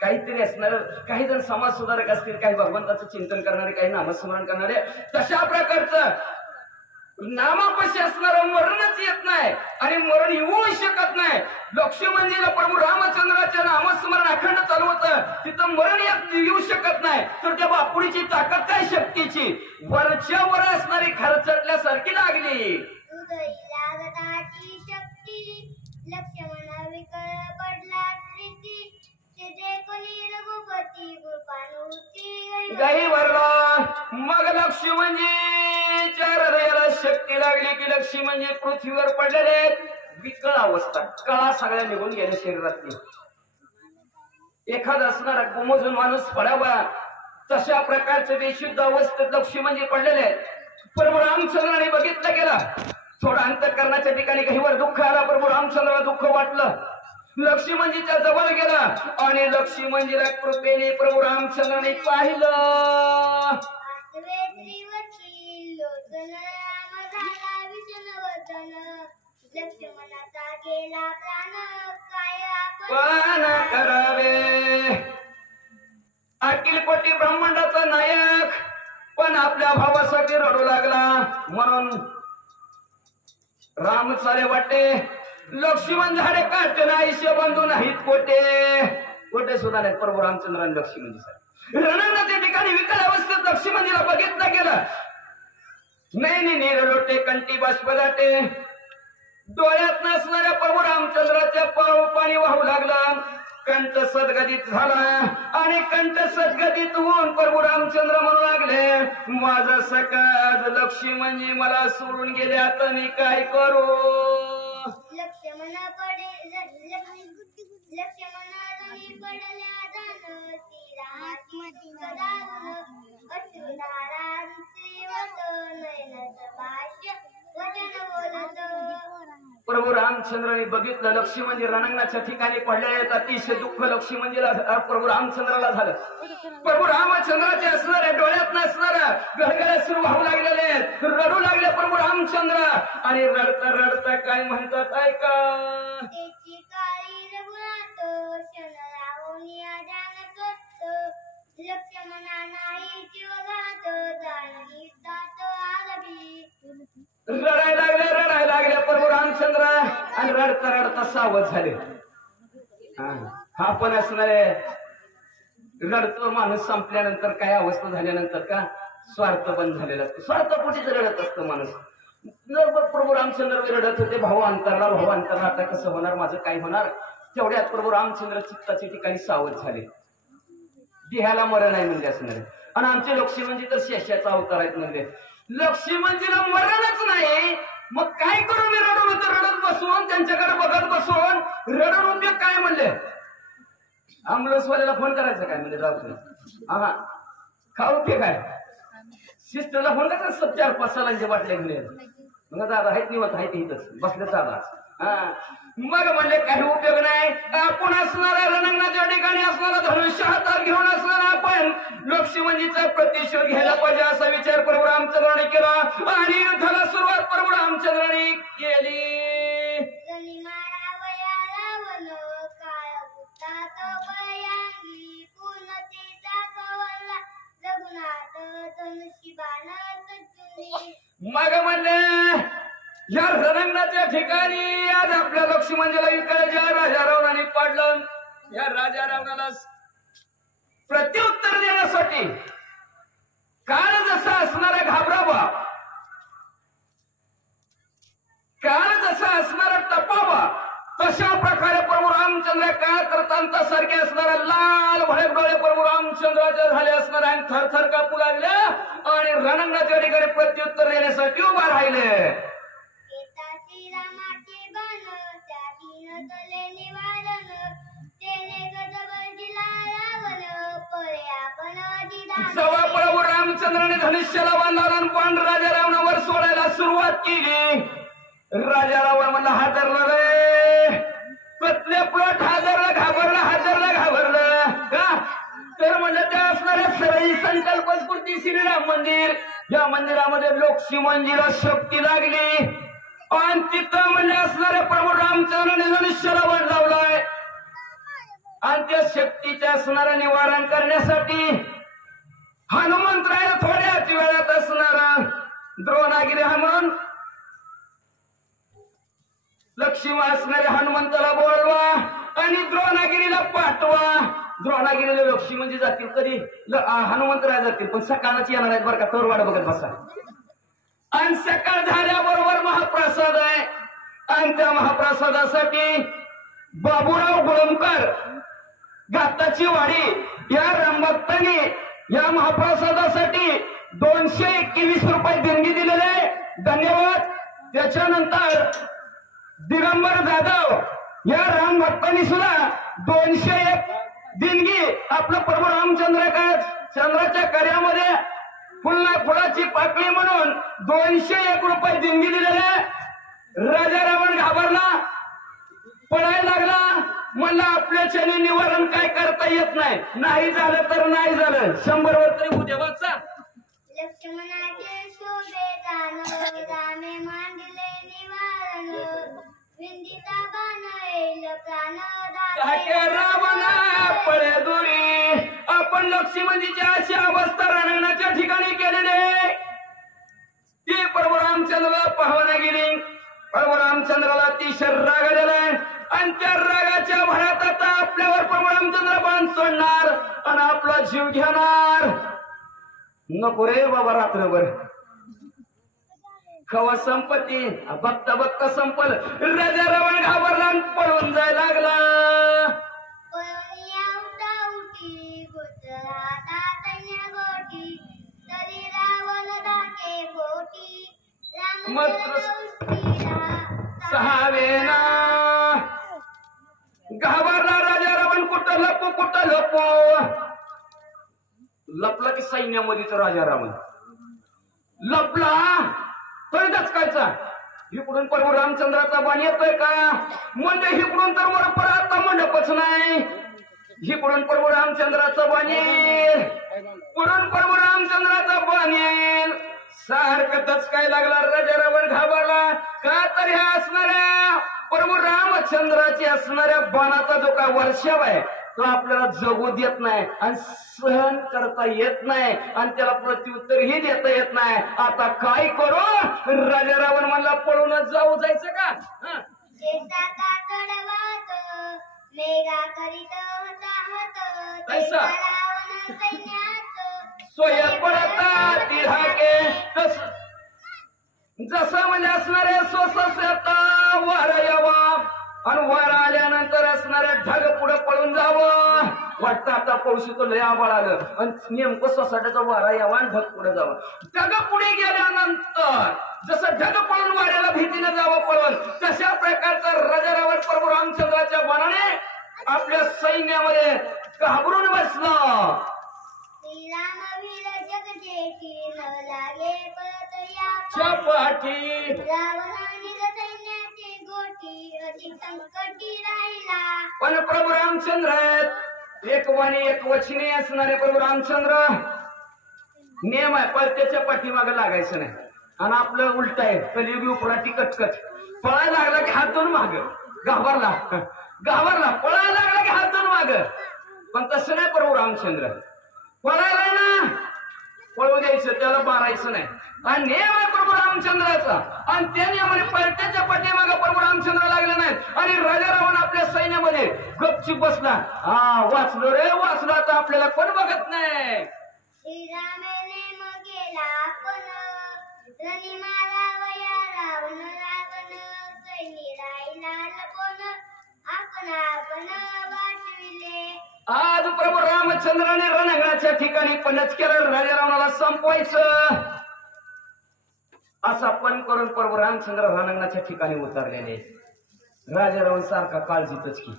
काहीतरी असणार. काही जण समाज सुधारक असतील, काही भगवंताचं चिंतन करणारे, काही नामस्मरण करणारे. तशा प्रकारचं नामापाशी असणारं मरणच येत नाही आणि मरण येऊ शकत नाही. लक्ष्मणजीला प्रभू रामचंद्राच्या नामस्मरण अखंड चालू होतं, तिथं मरण येऊ शकत नाही. तर त्या बापुडीची ताकद काय शक्तीची, वरच्या वर असणारी खरचटल्यासारखी लागली. लागताची शक्ती लक्ष्मण विकळ पडला प्रीती, ते कोणी रघुपती कृपानुती गाई भरला. मग लक्ष्मणजीच्या हृदयाला शक्ती लागली की लक्ष्मणजी पृथ्वीवर पडलेले. विकळ अवस्था, कळा सगळ्या निघून गेल्या शरीरातली. एखादा असणारा कोमजून माणूस पडावा तशा प्रकारचे बेशुद्ध अवस्थेत लक्ष्मणजी पडलेले. प्रभू रामचंद्राने बघितलं गेला. थोडा अंतःकरणाच्या ठिकाणी काहीवर दुःख आला. प्रभू रामचंद्राला दुःख वाटलं. लक्ष्मणजीच्या जवळ गेला आणि लक्ष्मणजीला कृपेने प्रभू रामचंद्राने पाहिलं. लक्ष्मणाचा गेला प्राण, काय पण करावे. अखिल कोटी ब्रह्मांडाचा नायक पण आपल्या भावासाठी रडू लागला. म्हणून राम चाले वाटे लक्ष्मण झाले काटे आयुष्य बंधू नाहीत कोटे सुद्धा नाहीत प्रभू रामचंद्र आणि लक्ष्मणजी रणांगणाच्या ठिकाणी विकल अवस्थेत लक्ष्मणजीला बघितलं गेलं. नैनी नीर लोटे कंठी बाष्प दाटे डोळ्यात नसणाऱ्या प्रभू रामचंद्राच्या पाणी वाहू लागला. कंठ सद्गदित झाला आणि कंठ सद्गदित होऊन प्रभू रामचंद्र म्हणू लागले माझा सकाळ लक्ष्मणजी मला सोडून गेले आता मी काय करू. लक्ष्मण पडल्या दान तीरात दारुण अश्रुधारा श्रीवत नयनच भाष्य वचन बोलत. प्रभू रामचंद्राने बघितलं लक्ष्मणजी रणांगणाच्या ठिकाणी पडले आहेत. अतिशय दुःख लक्ष्मणजीला प्रभू रामचंद्राला झालं. प्रभू रामचंद्राचे असणाऱ्या डोळ्यात नसणाऱ्या गळगळे सुरू व्हावू लागलेले रडू लागले प्रभू रामचंद्र आणि रडता रडता काय म्हणतात ऐका. त्याची काळी रघुनाथ क्षण राहून या जानत लक्ष्मणा नाही जीवघात जाणवी दात आलबी. रडायला लागले प्रभू रामचंद्र आणि रडता रडता सावध झाले. हा पण असणारे रडतो माणूस संपल्यानंतर काय अवस्था झाल्यानंतर का स्वार्थ बंद झालेला असतो. स्वार्थपोटीच रडत असतं माणूस. प्रभू रामचंद्र रडत होते भाऊ अंतरला आता कसं होणार माझं काय होणार. तेवढ्यात प्रभू रामचंद्र चित्ताच्या ठिकाणी सावध झाले. देहाला मरण आहे म्हणजे असणारे आणि आमचे लक्ष्मणजी तर शेषाचा अवतार आहेत म्हणजे लक्ष्मणजीला मरणच नाही मग काय करू मी रडून होतं रडत बसून त्यांच्याकडे बघत बसून रडून उद्योग काय म्हणले अँब्युलन्सवाल्याला फोन करायचा काय म्हणजे जाऊ हा खाऊ ते काय सिस्टरला फोन करायचा 4-5 सालांचे बाटले घेऊन मग दादा आहेत निवत आहेत इथंच बसले दादा मग म्हणले काही उपयोग नाही. आपण असणाऱ्या रणांगणाच्या ठिकाणी असणारा धनुष्य हातात घेऊन असणारा आपण लक्ष्मणजीचा प्रतिशोध घ्यायला पाहिजे असा विचार प्रभू रामचंद्राने केला आणि युद्धाला सुरुवात प्रभू रामचंद्राने केली. मग म्हणले या रणांगणाच्या ठिकाणी आज आपल्या लक्ष्मणजीला इकडे राजा रावणाने पाडलं. या राजा रावणाला प्रत्युत्तर देण्यासाठी काळ जसा असणारा घाबरावा काळ जसा असणारा टपावा तशा प्रकारे प्रभू रामचंद्र काळ करतांता सारखे असणारा लाल भळे डोळे प्रभू रामचंद्राच्या झाले असणारे आणि थरथर कापू लागले आणि रणांगणाच्या ठिकाणी प्रत्युत्तर देण्यासाठी उभा राहिले. जेव्हा प्रभू रामचंद्राने धनुष्याला बांधला आणि पण राजा रावणावर सोडायला सुरुवात केली राजा रावण म्हणला हादरला रे कतले प्लॉट हादरला घाबरलं का तर म्हणलं त्या असणाऱ्या सरळी संकल्पस्फूर्ती श्रीराम मंदिर या मंदिरामध्ये लक्ष्मणजीला शक्ती लागली आणि तिथं म्हणजे असणाऱ्या प्रभू रामचंद्राने धनुष्याला बाण लावलाय आणि त्या शक्तीच्या असणारं निवारण करण्यासाठी हनुमंतराय थोड्याच वेळात असणारा द्रोणागिरी म्हणून लक्ष्मण असणाऱ्या हनुमंताला बोलवा आणि द्रोणागिरीला पाठवा. द्रोणागिरीला लक्ष्मणजी जातील कधी हनुमंतराय जातील पण सकाळच येणार आहेत बरं का तर वाट बघत बसा. आणि सकाळ झाल्याबरोबर महाप्रसाद आहे आणि त्या महाप्रसादासाठी बाबूराव गुळमकर घाताची वाडी या रामभक्तांनी या महाप्रसादासाठी 221 रुपये देणगी दिलेले धन्यवाद. त्याच्यानंतर दिगंबर जाधव या रामभक्तांनी सुद्धा 201 देणगी आपलं प्रभू रामचंद्राच्या कार्यामध्ये फुलाची पाकळी म्हणून 201 रुपये देणगी दिलेले. राजा रावण घाबरला पळायला लागला म्हणलं आपल्याच्याने निवारण काय करता येत नाही झालं तर नाही झालं 100 वर तरी उद्या वाचा. लक्ष्मणाचे शोभेदान रामे मांडले निवारण विंदिता बाण येईल प्राण रावणा पळे दुरी आपण लक्ष्मणजीची अशी अवस्था रणांगणाच्या ठिकाणी केलेली ती प्रभू रामचंद्राला पाहावं गेली. प्रभू रामचंद्राला अतिशय राग आलेला आहे आणि त्या रागाच्या भरात आता आपल्यावर प्रभू रामचंद्र बाण सोडणार आणि आपला जीव घेणार. नको रे बाबा रात्रभर खवा संपत्ती बघता बघता संपल. राजा रावण घाबरला आणि पळून जायला लागला. सहावेना घाबरला राजा रावण. कुठं लपू कुठं लपू. लपला की सैन्यामध्येच राजा रावण लपला तरी दचकायचा. इकडून प्रभू रामचंद्राचा बाण येतोय का म्हणजे इकडून तर वर आता मंडपच नाही. इकडून प्रभू रामचंद्राचा बाण येईल पुढून प्रभू रामचंद्राचा बाण येईल. सारखं दचकाय लागला. राजा रावण घाबरला का तर ह्या असणाऱ्या प्रभू रामचंद्राची असणाऱ्या बाणाचा जो काय वर्षाव आहे तो आपल्याला जगू देत नाही आणि सहन करता येत नाही आणि त्याला प्रत्युत्तरही देता येत नाही. आता काय करू. राजा रावण म्हणला पळूनच जायचं का. सोया पडता तिहाके जसं म्हणजे असणारे स्वतः वारा यावा आणि वारा आल्यानंतर असणाऱ्या ढग पुढे पळून जावं. वाटतं आता पावशी लय आबाळ आलं आणि नेमकं सोसाट्याचा वारा यावा आणि ढग पुढे जावं. ढग पुढे गेल्यानंतर जसं ढग पळून वाऱ्याला भीतीनं जावं पळून तशा प्रकारचा राजा रावण प्रभू रामचंद्राच्या बाणाने आपल्या सैन्यामध्ये घाबरून बसला. चपाटी पण प्रभू रामचंद्र एक वाणी एक वचने असणारे प्रभू रामचंद्र. नियम आहे पळत्याच्या पाठीमागे लागायचं नाही आणि आपलं उलट आहे कलियुगी उपराटी कटकट. पळायला लागला की हातून माग घाबरला पळायला लागला की हातून माग. पण तसं नाही प्रभू रामचंद्र. पळायला ना पळू द्यायचं त्याला मारायचं नाही आणि नियम आहे प्रभू रामचंद्राचा. आणि त्या नियमाने पळत्याच्या पाठीमागे प्रभू रामचंद्र लागले नाहीत आणि राजा रावण आपल्या सैन्यामध्ये गपचूप बसला. वाचलो रे वाचलो. आता आपल्याला कोण बघत नाही. आज प्रभू रामचंद्राने रणांगणाच्या ठिकाणी पणच केलं राजा रावणाला संपवायचं. असा पण करून प्रभू रामचंद्र रणांगणाच्या ठिकाणी उतरलेले. राजा रावण सारखा काळजीतच की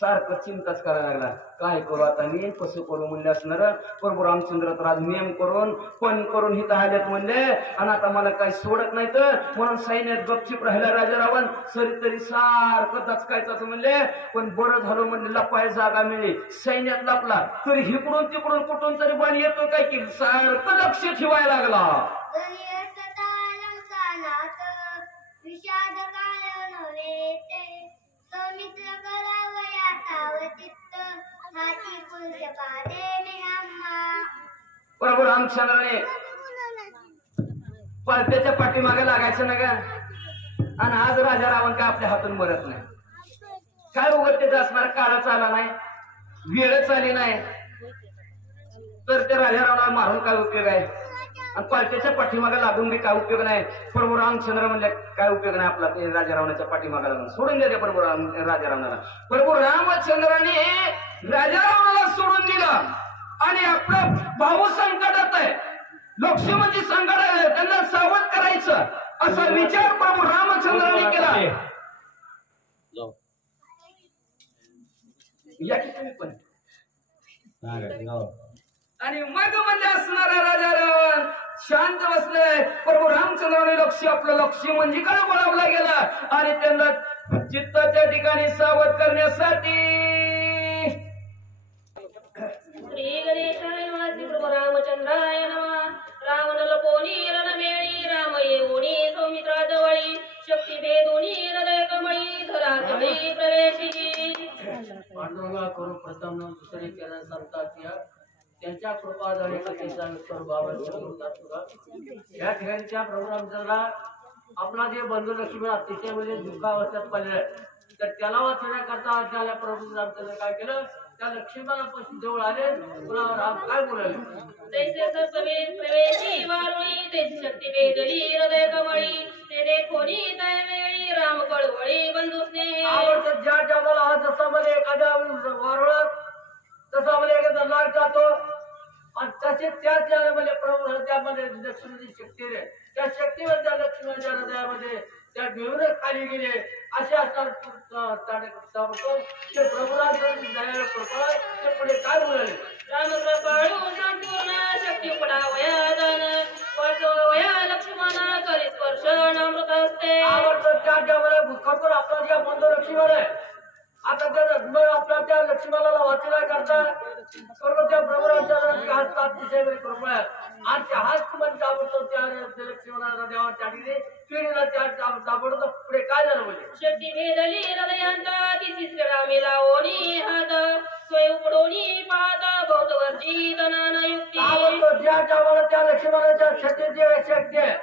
सारखं चिंताच करायला लागला. काय करू आता नियम कसं करू म्हणले असणार. प्रभू रामचंद्र तर आज नियम करून पण करून हिथं आल्यात म्हणले आणि आता मला काही सोडत नाही तर म्हणून सैन्यात गपचिप राहिला राजा रावण. तरी सारखं दचकायचं म्हणले पण बरं झालं म्हणले लपाय जागा मिळेल. सैन्यात लपला तरी हिकडून तिकडून कुठून तरी बाण येतो काय की सारखं लक्ष ठेवायला लागला. प्रभू रामचंद्राने पळत्याच्या पाठीमागे लागायचं ना का आणि आज राजा रावण काय आपल्या हातून मरत नाही. काय उगत असणार काळच आला नाही वेळच आली नाही तर त्या राजा रावणाला मारून काय उपयोग आहे आणि पळत्याच्या पाठीमागे लागून बी काय उपयोग नाही. प्रभू रामचंद्र म्हणले काय उपयोग नाही आपला ते राजा रावणाच्या पाठीमागे लागून सोडून द्या प्रभू राजा रावणाला. प्रभू रामचंद्राने राजा रावणाला सोडून दिलं आणि आपला भाऊ संकटात आहे लक्ष्मणजी संकट आहे त्यांना सावध करायचं असा विचार प्रभू रामचंद्राने केला. या की तुम्ही पण आणि मग म्हणजे असणारा राजा रावण शांत बसले. प्रभू रामचंद्राने आपलं लक्ष म्हणजे काय बोलावला गेला आणि त्यांना चित्ताच्या ठिकाणी सावध करण्यासाठी श्री गणेशाय नमः. श्री प्रभू रामचंद्राय नमः. रावण लपोनी रणमेळी राम येऊनी सौमित्राजवळी शक्ती भेदुनी हृदय कमळी धरातली प्रवेशिची. पांडुरंगा करून प्रथम दुसरे केला सांगतात त्यांच्या कृपाद्वारे कथेचा विस्तार बाबा या ठिकाणच्या प्रभू रामचंद्राला आपला जे बंधू लक्ष्मी अतिशय म्हणजे दुःखावस्थेत पडले तर त्याला वाचवण्याकरता त्याला प्रभू रामचंद्र काय केलं त्या लक्ष्मीला पासून जवळ आले तुला राम काय बोलाले जैसे सर्पवे प्रवेशी वारुळी तेची शक्ती वेदली हृदय कमळी ते देखोनी तैवेळी राम कळवळी बंधू स्नेह आवडतं ज्या टायमाला हा जसा मध्ये एखाद्या वारुळात तसा मध्ये एखादा लाग जातो आणि तसे त्याच म्हणजे प्रभू हृदयामध्ये लक्ष्मीची शक्ती रे त्या शक्तीवर त्या लक्ष्मीच्या हृदयामध्ये त्या घेऊनच खाली गेले असे असतात ते प्रभुराजांची दयाळू कृपा ते पुढे काय बोलाले रामकृपाळू संपूर्ण शक्ती पडावया दान वाचवया लक्ष्मणा करी स्पर्श अमृत असते आवडतं त्या टायमाला खरोखर आपला ज्या बंधू लक्ष्मण आहे आता त्या आपल्या त्या लक्ष्मणाला वाचला करता बरोबर त्या प्रभुराजांच्या हातात अतिशय कृपा आहे आणि त्या हात म्हणजे आवडतो त्या लक्ष्मणाला देवा त्या ठिकाणी पिढीला त्या ताबडतोब पुढे काय झालं म्हणजे शक्ती भेदली हृदयांता तिची श्रीरामी लावणी हात सोय उपडोनी पाहत भौतवर्जी तनान युक्ती आवडतो ज्या टायमाला त्या लक्ष्मणाच्या शक्तीची शक्ती आहे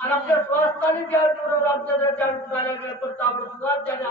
आणि आपल्या स्वास्थाने त्या रामचंद्राच्या ताबडतोब त्याने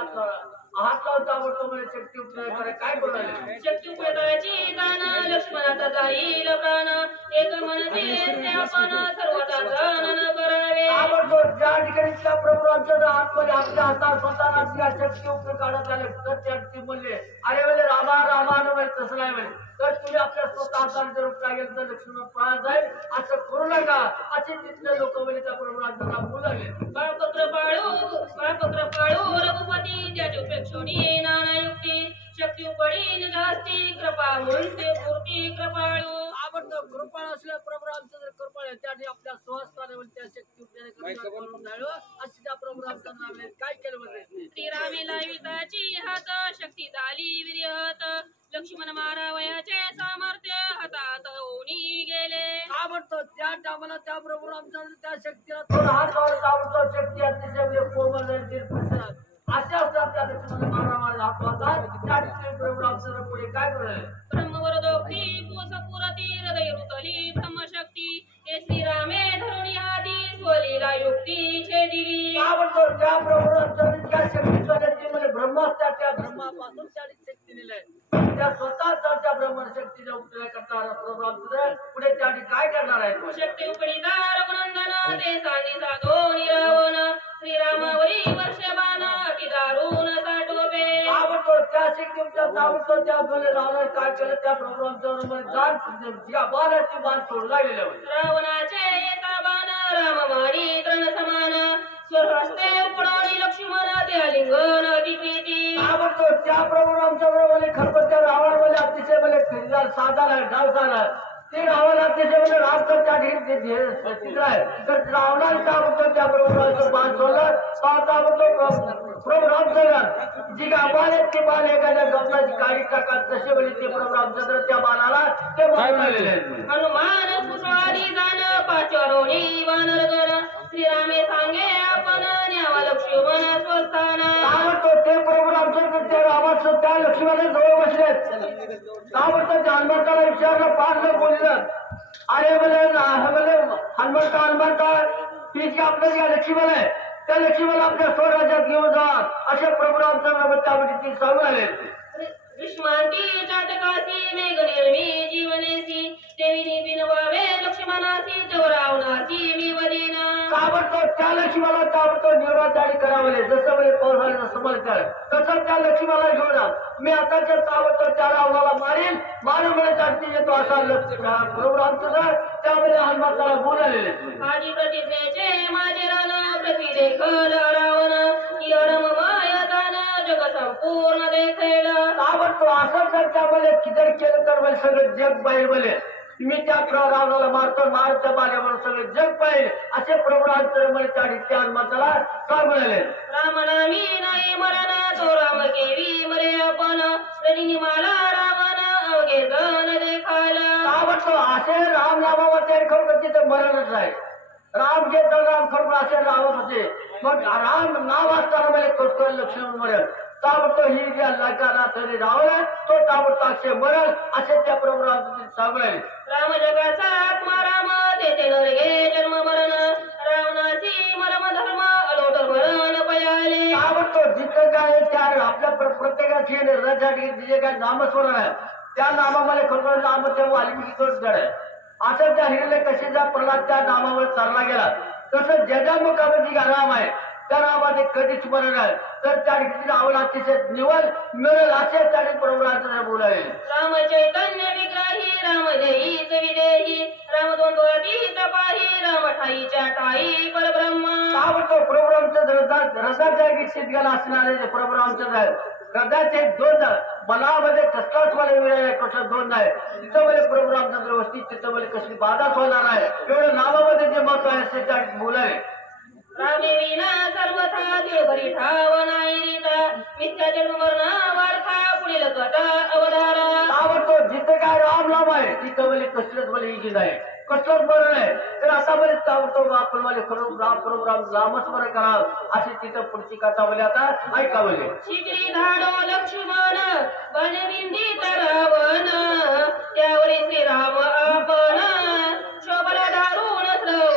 हात लावून ताबडतोब म्हणजे शक्ती उपयोग करायला काय बोलायला शक्ती उपयोगाची जाण लक्ष्मणाचा जाईल प्राण एक मनते आपण सर्वचा जाणन करावे ताबडतोब ज्या ठिकाणी त्या प्रभू रामचंद्र आतमध्ये आपल्या हातात स्वतःला त्या शक्ती उपयोग काढत आले तर त्या म्हणले अरे म्हणजे रामा रामानं म्हणजे तसं नाही म्हणे तर तुम्ही आपल्या स्वतः हाताने जर उपयोग केला तर लक्ष्मण पळा जाईल असं करू नका असे तिथले लोक म्हणजे त्या प्रभू रामचंद्र बोलू लागले बाळपत्र पाळू रघुपती त्याची उपेक्षोनी नाना युक्ती शक्ती उपडी जास्ती कृपा म्हणते मूर्ती कृपाळू आवडतं कृपाळ असल्या प्रभू रामचंद्र कृपाळ त्याने आपल्या स्वहस्ताने त्या शक्ती उपयोग अशी त्या प्रभू रामचंद्राने काय केलं म्हणजे श्रीरामी लाविताची हात शक्ती झाली वीर्यहत लक्ष्मण मारावयाचे सामर्थ्य हातात होऊनी गेले आवडतं त्या टायमाला त्या प्रभू रामचंद्र त्या शक्तीला थोडा हात लावला आवडतो शक्ती अतिशय कोमल असे असतात त्या लक्ष्मण मारा हात लावतात त्या ठिकाणी प्रभू रामचंद्र पुढे काय करले ब्रह्मवरदोक्ती पुरती हृदय रुतली ब्रह्मशक्ती हे श्रीरामे धरुणी हाती स्वलीला युक्ती छेदिली आवडतो त्या प्रभू रामचंद्र त्या शक्ती स्वतःची म्हणजे ब्रह्मास्त्र त्या ब्रह्मापासून त्याने शक्ती दिली त्या स्वतः त्या ब्रह्मशक्तीचा उपयोग करता प्रभू रामचंद्र पुढे त्या काय करणार आहे शक्ती उपडीचा रघुनंदन ते सानी साधो रावण श्रीरामावरी वर्षबाण अति दारुण साठोपे आवडतो त्या शक्तीच्या ताबडतो त्या रावण काय केलं त्या प्रभू रामचंद्र जाण ज्या बाणाची बाण सोडून लागलेल्या रावणाचे एका बाण राम मारी तृण समान स्वहस्ते उपडोनी लक्ष्मण त्या लिंगन अतिप्रीती आवडतो त्या प्रभू रामचंद्र मध्ये खरं त्या रावण मध्ये अतिशय म्हणजे साधा डाव झाला ते रावण अतिशय म्हणजे रामचं त्या ठिकाणी तर रावणाने ताबडतो त्या प्रभू रामचं बाण सोडलं प्रभू रामचंद्र जी बाण आहेत ते बाण एखाद्या गमनाची काळी टाकत तसे म्हणजे ते प्रभू रामचंद्र त्या बाणाला ते हनुमान पुष्पादी जाण पाचरोणी वानर गण श्रीरामे सांगे आपण न्यावा लक्ष्मण स्वस्थान आवडतो ते प्रभू रामचंद्र त्या रामाचं त्या लक्ष्मणाला जवळ बसले आवडतो त्या हनुमंताला विचारलं पाच लोक बोललं अरे बोले हनुमंता तीच आपल्या लक्ष्मण आहे त्या लक्ष्मणाला आपल्या स्वराज्यात घेऊन जा असे प्रभू रामचंद्र त्यामध्ये ती सांगून आले विश्वांती चातकासी मेघनिर्मी जीवनेसी देवीनी बिनवावे लक्ष्मणासी रावणासी मी वदीन ताबडतोब त्या लक्ष्मणाला ताबडतोब निर्वाचारी करावले जसं म्हणजे पावसाळ्याचं समजकार तसं त्या लक्ष्मणाला घेऊन जा मी आताच्या ताबडतोब त्या रावणाला मारून म्हणजे जास्ती येतो असा प्रभू रामचंद्र त्यामध्ये हनुमंताला बोलालेले आजी प्रतिज्ञेचे माझे रान प्रति देखल रावण यडम मायदान जग संपूर्ण देखेल ताबडतोब असं जर त्यामध्ये किती केलं तर म्हणजे सगळं जग बाहेर बोले मी त्या रावणाला मारतो बाल्यावर सगळे जग पाहिजे असे प्रभू रामचंद्र त्या हनुमंताला काय म्हणाले रामनामी नाही मरण तो राम केवी मरे आपण मला रावण अवघे जण देखायला ताबडतोब असे राम नामावर तयारी खरोखर तिथे मरणच आहे राम घेत राम खरोखर असे रावण होते मग राम नाव असताना म्हणजे कसं लक्ष्मण मरण ताबडतोब ही ज्या लकाला तरी रावण तो ताबडतोब असे मरण असे त्या प्रभू रामचंद्र सांगले राम जगाचा आत्मा राम तेथे नरगे जन्म मरण रावणाची मरम धर्म मरण पयाले आवडतो जिथं काय त्या आपल्या प्रत्येकाची रथासाठी जे काय नामस्मरण आहे त्या नामामध्ये खरोखर नाम ते वाल्मिकीचंच जड आहे. असं त्या हिरले कशीचा प्रल्हाद त्या नामावर चालला गेला तसं ज्याच्या मुखामध्ये राम आहे त्या नामाचे कधीच स्मरण आहे तर त्या ठिकाणी आवड अतिशय निवड मिळेल असे त्या प्रभूराजांना बोलावे. राम चैतन्य विग्रही राम देहीच विदेही राम द्वंद्वातीत पाही राम ठाईच्या ठाई परब्रह्म आवडतो प्रभूरामचंद्र रसाच्या दीक्षित गेला असणारे जे प्रभूरामचंद्र रथाचे दोन मनामध्ये कसलाच मला वेळ कसं दोन नाही तिथं मला प्रभूरामचंद्र वस्ती तिथं मला कसली बाधाच होणार आहे एवढं नावामध्ये जे महत्व आहे असे त्या बोलावे. रामे विना सर्वथा दिळभरी ठाव नाही रीता मिथ्या जन्म मरण वारसा पुढील कथा अवधारा आवडतो जिथं काय राम नाम आहे तिथं मला कसलंच मला इजी नाही कसलंच बरं नाही तर असा मला आवडतो आपण मला खरं राम प्रभू रामच बरं करा अशी तिथं पुढची कथा मला आता ऐकावले. शिकरी धाडो लक्ष्मण बनविंदित रावण त्यावरी श्रीराम आपण शोभला दारुण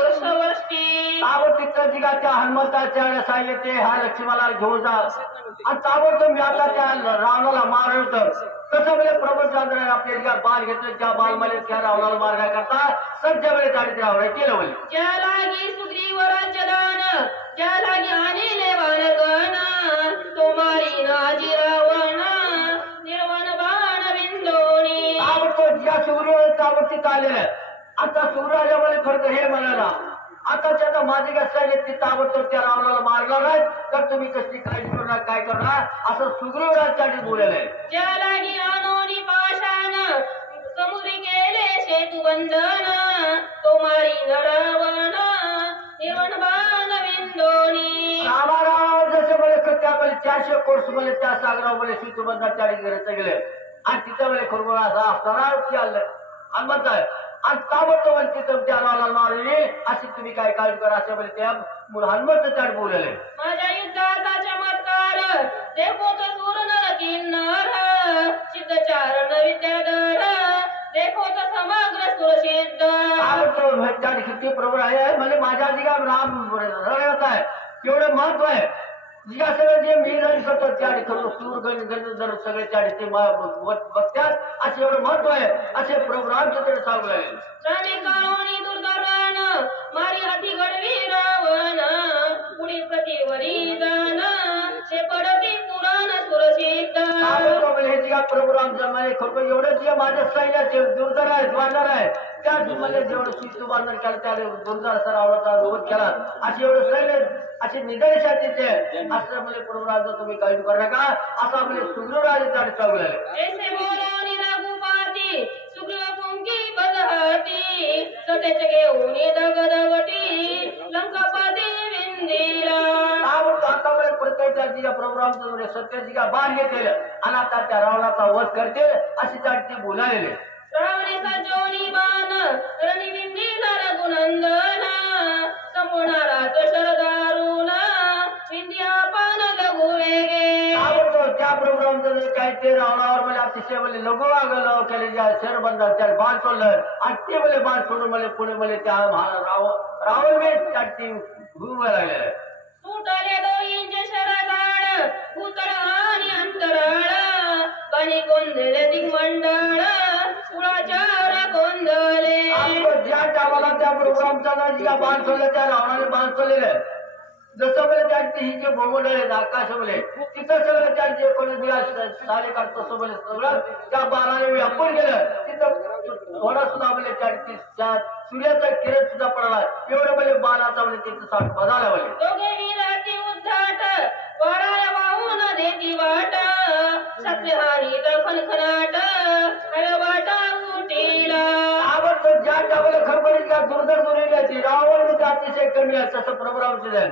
वृषवृष्टी ताबडतोब जिगा त्या हनुमंताच्या सांगितले हा लक्ष्मणाला घेऊन जा आणि ताबडतोब मी आता त्या रावणाला मारलं होतं तसं म्हणजे प्रभूचंद्र आपल्या जिगा बाल घेतलं त्या बाल मध्ये त्या रावणाला मारण्याकरता सज्ज वेळे गाडीत रावण केलं बोल. ज्या लागी सुग्रीव राज्यदान ज्या लागी आणले वानगण तो मारी नाजी रावण निर्वाण बाण बिंदोणी ताबडतोब ज्या सूर्य ताबडतीत आलेलं आता सूर्यामध्ये खरं हे म्हणाला आता त्याचा माझी कसं आहे ती ताबडतोब त्या रावणाला मारणार आहे तर तुम्ही कसली काळजी करणार काय करणार असं सुग्रीवराजांनी बोललेलं आहे. ज्या लागी आणोनी पाषाण समुद्री केले सेतू बंधन तो मारी नरावण निर्वण बाण बिंदोणी रामाराव जसे मला त्यामध्ये 400 कोर्स मध्ये त्या सागरामध्ये सेतूबंधात त्या ठिकाणी गेले आणि तिथं मला खरोखर असा असणारा चाललंय आणि म्हणताय आणि ताबडतोब तिथं त्या रावणाला मारली अशी तुम्ही काय काळजी करा असे म्हणजे त्या हनुमंत त्या बोललेले. माझ्या युद्धाचा चमत्कार देखो तो सूर नर किन्नर सिद्ध चारण विद्याधर देखो तो समग्र सुरसिद्ध ताबडतोब त्या ठिकाणी प्रभू आहे म्हणजे माझ्या जी काय राम रडत आहे एवढं महत्व आहे जी काय सगळं जे मी जरी करतो त्या ठिकाणी सूर गण जर सगळे त्या ठिकाणी बघतात असे एवढं महत्व आहे असे प्रभू रामचंद्र सांगू आहे. राणे काळोनी दुर्धरण मारी हाती घडवी रावण पुढील प्रतिवरी जाण ते पडती पुराण सुरसिद्ध हे जे प्रभू रामचंद्र खरोखर एवढं जे माझ्या सैन्याचे दुर्धर आहे द्वारदार आहे त्या मध्ये जेवढं शिस्तू बांधण केलं त्या दुर्धर सरावचा रोध केला असे एवढं सैन्य असे निदर्शाचे असं म्हणजे प्रभू रामचा तुम्ही काळजी करू नका असं आपले सुग्रीवराजांनी सांगू लागले. ऐसे बोलोनी रघुपती सुग्रीव पुंगी बदहती सतेच घेऊन दगदगटी लंकापती विंदिरा आता प्रत्येक प्रभू रामचंद्र सत्याची का बाण घेतले आणि आता त्या रावणाचा वध करते अशी त्या बोलायले. रावणे सजोनी बाण रणविंदीला रघुनंदन संपूर्णाराच शरदारुण विंध्यापान लघु वेगे त्या प्रभू रामचंद्र काय ते रावणावर मला अतिशय म्हणजे लघु वागलं केले ज्या शरबंधात त्या बाण सोडलं आणि ते मला बाण सोडून मला पुढे मला त्या रावण वेळ त्या घुमवा लागले. सुटले दोईंचे शरदाळ भूतळ आणि अंतराळ बनी गोंधळे दिग्मंडळ कुळाचार गोंधळे ज्या टावाला त्या प्रभू रामचंद्राची बाण सोडलं त्या रावणाने बाण सोडलेले जसं म्हणजे त्यांचे ही जे भोमंडळ आहेत आकाशामध्ये तिथं सगळं त्यांचे कोणी सारे काढतो तसं सगळं त्या बाणाने व्यापून गेलं तिथं थोडा सुद्धा म्हणजे त्या सूर्याचा किरण सुद्धा पडला एवढं म्हणजे बाणाचा म्हणजे तिथं साठ बघायला म्हणजे दोघे वीराती उद्धाट वराय वाहून देती वाट सत्यहानी खनखनाट वाटा उटीला आवडतो ज्या टावाला खरबरीत का दुर्धर दुर्याची रावण म्हणजे अतिशय कमी आहे तसं प्रभू रामचंद्र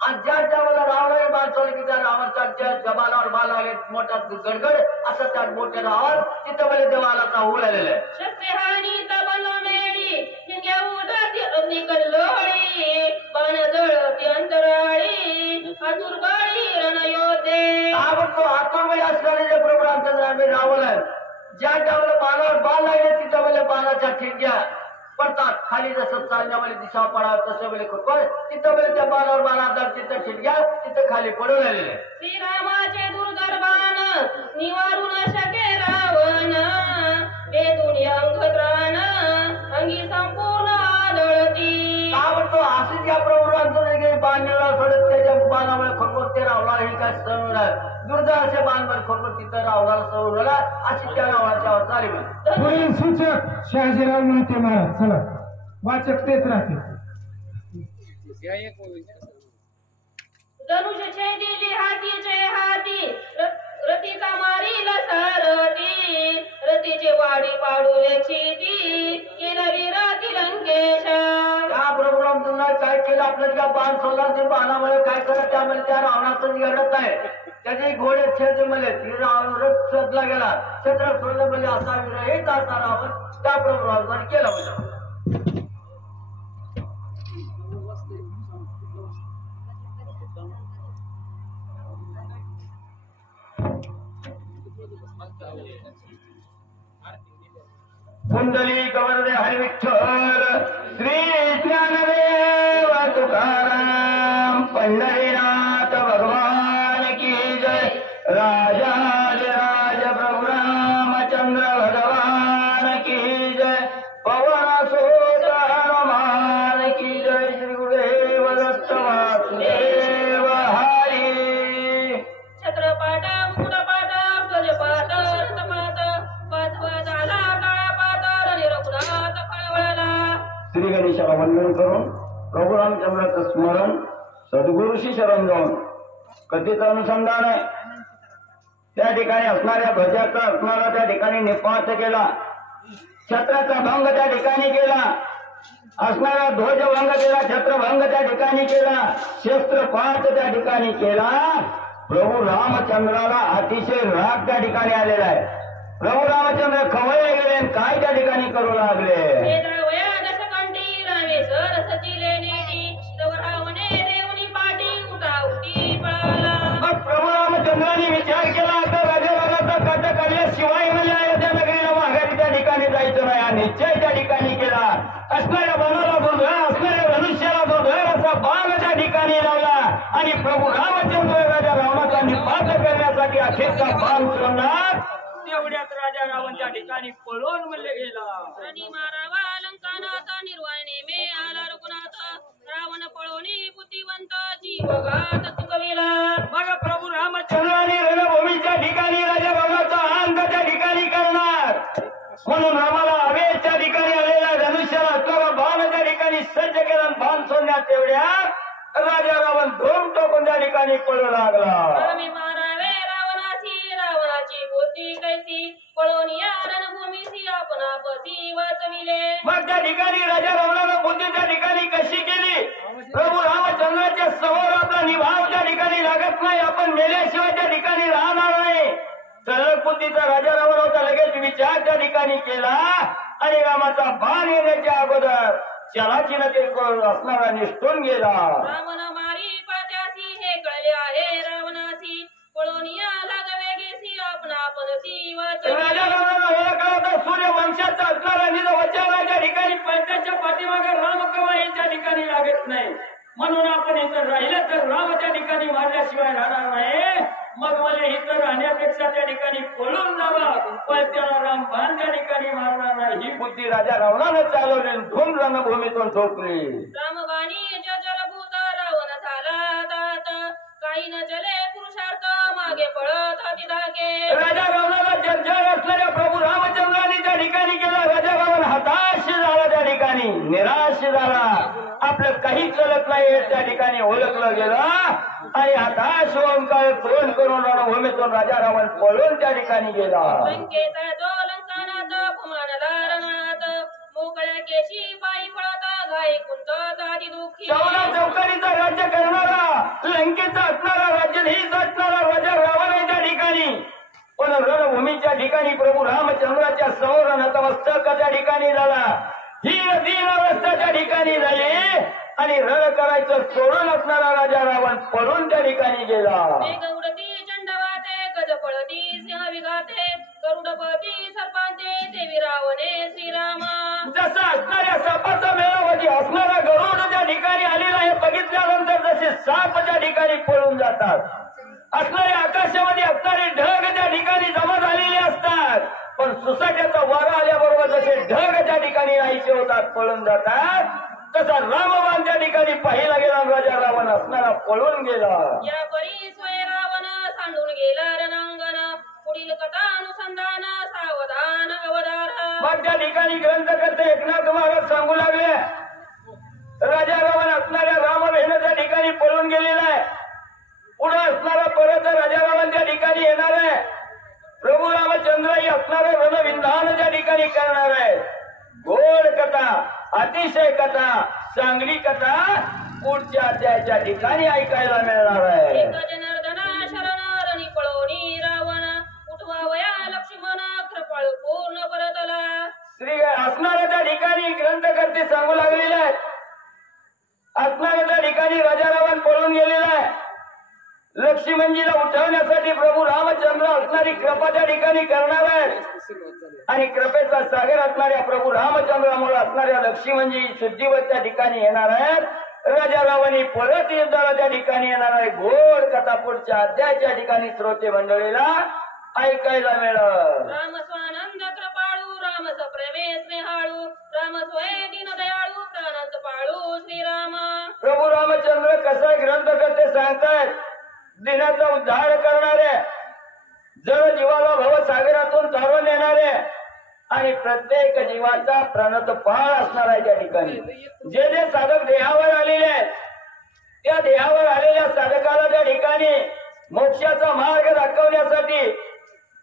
आणि ज्या टावाला रावणाने बाण सोडले की त्या रावणच्या जबालावर बाण आले मोठा गडगड असं त्या मोठ्या आवाज तिथं म्हणजे देवालाचा होऊ लागलेला आहे. शस्त्रहानी तबलो मेळी हिंग्या उडाती अग्नी कल्लोळी बाण जळती अंतराळी आतुरबाळी रणयोद्धे आवडतो आतुरबाई असणारे जे प्रभू रामचंद्र आम्ही रावण आहे ज्या टावाला बाणावर बाण लागले तिथं म्हणजे बाणाच्या ठिणग्या पडतात खाली जसं चालण्यामध्ये दिशा पडा तसं वेळे पण तिथं वेळे त्या बाणावर बाणा तिथं ठिणग्या तिथं खाली पडून राहिलेले श्रीरामाचे दुर्दर्बान निवारू न शके रावण वेदून अंग त्राण अंगी संपूर्ण आदळती का म्हणतो असंच या प्रभूरांचं बांधलेला सोडत त्याच्या बाणामुळे खरोखर ते रावला ही काय सण दुर्द असे बांधवर खरोखर तिथं रावणाला सवरला अशी त्या रावणाची अवस्था आली म्हणजे पुढील सूचक शहाजीराव मोहिते महाराज. चला वाचक तेच राहते. धनुष छेदिली हातीचे हाती रतीचा मारील सारथी रतीचे वाडी पाडूले चिती केला विराती लंकेशा त्या प्रभुराम तुला काय केलं आपल्याला का बाण सोडला ते बाणामुळे काय करत त्यामध्ये त्या रावणाचं घडत आहे त्याचे घोडे छेद मले ती रथ शोधला गेला छत्र सोडलं म्हणजे असा विरहित असा रावण त्या प्रभुराम केला म्हणजे कुंडली कवरदे हरी विठ्ठल श्री ज्ञानदेव तुकाराम पंढरीनाथ भगवान की जय. राजाधिराज प्रभु रामचंद्र भगवान की जय. पवन सुत हनुमान की जय. श्री गुरुदेव दत्त वासुदेव हरी. छत्रपाट मुकुटपाट ध्वजपाट रथपाट पाचवा झाला काळापाट रघुनाथ कळवळला. श्री गणेशाला वंदन करून प्रभू रामचंद्राचं स्मरण सद्गुरूशी शरण जाऊन कथेचं अनुसंधान आहे. त्या ठिकाणी असणाऱ्या ध्वजाचा असणारा त्या ठिकाणी निपात केला. छत्राचा भंग त्या ठिकाणी केला. असणारा ध्वज भंग केला. छत्रभंग त्या ठिकाणी केला. शस्त्रपात त्या ठिकाणी केला. प्रभू रामचंद्राला अतिशय राग त्या ठिकाणी आलेला आहे. प्रभू रामचंद्र खवळले गेले. काय त्या ठिकाणी करू लागले. वेदावया दशकंठी रामेश्वर सचिले नेटी तव रावणे देवनी पाटी उठाउटी पळाला. मग प्रभू रामचंद्राने विचार केला तर राजाराजाचा कट काढल्याशिवाय म्हणजे अयोध्या नगरीला माघारी त्या ठिकाणी जायचं नाही. हा निश्चय त्या ठिकाणी केला. असणाऱ्या बाणाला दुर्धर असणाऱ्या धनुष्याला दुर्धर असा बाण त्या ठिकाणी लावला आणि प्रभू रामचंद्र राजा रावणाचा निपात करण्यासाठी अखेरचा बाण सोडणार. तेवढ्यात राजा रावण त्या ठिकाणी पळून मल्ले गेला. आणि मारावा लंकानाथ निर्वाणे मे आला रघुनाथ रावण पळोनी बुद्धिवंत जीवघात चुकविला. मग प्रभू रामचंद्र चंद्राने रणभूमीच्या ठिकाणी राजा रावणाचा अंत त्या ठिकाणी करणार म्हणून रामाला आवेश त्या ठिकाणी आलेला धनुष्याला असणारा बाण त्या ठिकाणी सज्ज केला. बाण सोडण्यात तेवढ्यात राजा रावण धूम टोकून त्या ठिकाणी पळू लागला. मी मारावे रावणाची रावणाची बुद्धी कैसी पळोनी या रणभूमीसी आपणापसी वाचविले. मग त्या ठिकाणी राजा रावणाला बुद्धी त्या ठिकाणी कशी केली. प्रभू रामचंद्राच्या समोर आपला निभाव त्या ठिकाणी लागत नाही. आपण मेल्याशिवाय त्या ठिकाणी राहणार नाही. सरळ बुद्धीचा राजा रावण होता. लगेच विचार त्या ठिकाणी केला आणि रामाचा बाण येण्याच्या अगोदर चलाची न ते असणारा निष्ठून गेला. रावण मारी पळत्यासी हे कळले आहे रावणासी पळोनिया लागवेगेसी आपणापणसी वाचविले. राजा रावणाला हे कळत सूर्यवंशाचा असणारा निज वचनाच्या ठिकाणी त्याच्या पाठीमागे राम कवा हे त्या ठिकाणी लागत नाही. म्हणून आपण इथं राहिलं तर राम त्या ठिकाणी मारल्याशिवाय राहणार नाही. मग मला इथं राहण्यापेक्षा त्या ठिकाणी पळून जावं पण त्याला राम बाण त्या ठिकाणी मारणार नाही. ही बुद्धी राजा रावणानं चालवली. धूम रणभूमीतून ठोकली. रामवाणी जलभूत रावण झाला तात काही न चले पुरुषार्थ मागे पळत हाती धागे. राजा रावणाला जर्जर असलेल्या प्रभू रामचंद्राने त्या ठिकाणी केला. राजा रावण हताश झाला. त्या ठिकाणी निराश झाला. आपलं काही चलत नाही त्या ठिकाणी ओळखलं गेलं आणि हताश होऊन काय फोन करून रणभूमीतून राजा रावण पळून त्या ठिकाणी गेला. लंकेचा जो लंकानाथ भुमानला रणात मोकळ्या केशी पायी पळत घाई कुंत आधी दुःखी. चौदा चौकारीचा राज्य करणारा लंकेचा असणारा राज्याधीश असणारा राजा रावण आहे त्या ठिकाणी. पण रणभूमीच्या ठिकाणी प्रभू रामचंद्राच्या समोर नतमस्तक त्या ठिकाणी झाला. ही दीन अवस्था त्या ठिकाणी झाली आणि रण करायचं सोडून असणारा राजा रावण पळून त्या ठिकाणी गेला. मेघ उडती चंडवाते गज पळती सिंह विघाते गरुडपती सर्पांते देवी रावणे श्रीराम. जसं असणाऱ्या साप त्या ठिकाणी पळून जातात. असणारे आकाशामध्ये असणारे ढग त्या ठिकाणी जमा झालेले असतात. पण सुसाट्याचा वारा आल्याबरोबर जसे ढग त्या ठिकाणी नाहीसे होतात, पळून जातात, तसा रामबाण त्या ठिकाणी पाहिला गेला. राजा रावण असणारा पळून गेला. या परी स्वय रावण सांडून गेला रणांगण. पुढील कथानुसंधान सावधान अवधारा. मग त्या ठिकाणी ग्रंथकर्ते एकनाथ महाराज सांगू लागले, राजा रावण असणाऱ्या रामबेन त्या ठिकाणी पळून गेलेला आहे. पुढे असणारा परत राजा रावण त्या ठिकाणी येणार आहे. प्रभू रामचंद्रही असणारे रणविंधान त्या ठिकाणी करणार आहे. गोड कथा, अतिशय कथा, चांगली कथा पुढच्या त्याच्या ठिकाणी ऐकायला मिळणार आहे. एक जनार्दना शरण रणी पळवणी रावण. उठवावया लक्ष्मण कृपाळू पूर्ण परतला. श्री असणाऱ्या त्या ठिकाणी ग्रंथकर्ते सांगू लागलेले आहेत. असणाऱ्या त्या ठिकाणी राजा रावण पळून गेलेला आहे. लक्ष्मणजीला उठवण्यासाठी प्रभू रामचंद्र असणारी कृपा त्या ठिकाणी करणार आहे. आणि कृपेचा सागर असणाऱ्या प्रभू रामचंद्रामुळे असणाऱ्या लक्ष्मणजी शुद्धीवर त्या ठिकाणी येणार आहेत. राजा रावणी परत युद्धाला त्या ठिकाणी येणार आहे. गोड कथा पुढच्या अध्यायाच्या ठिकाणी श्रोते मंडळीला ऐकायला मिळत. राम स्वानंद कृपाळू राम सप्रेमे स्नेहाळू. राम स्वय दीन दयाळू प्राणांत पाळू श्रीराम. प्रभू रामचंद्र कसा ग्रंथकर्ते सांगतायत, दिनाचा उद्धार करणारे, जण जीवाला भवसागरातून तारून येणारे आणि प्रत्येक जीवाचा प्रणत पाळ असणार आहे. त्या ठिकाणी जे जे साधक देहावर आलेले आहेत, त्या देहावर आलेल्या साधकाला त्या ठिकाणी मोक्षाचा मार्ग दाखवण्यासाठी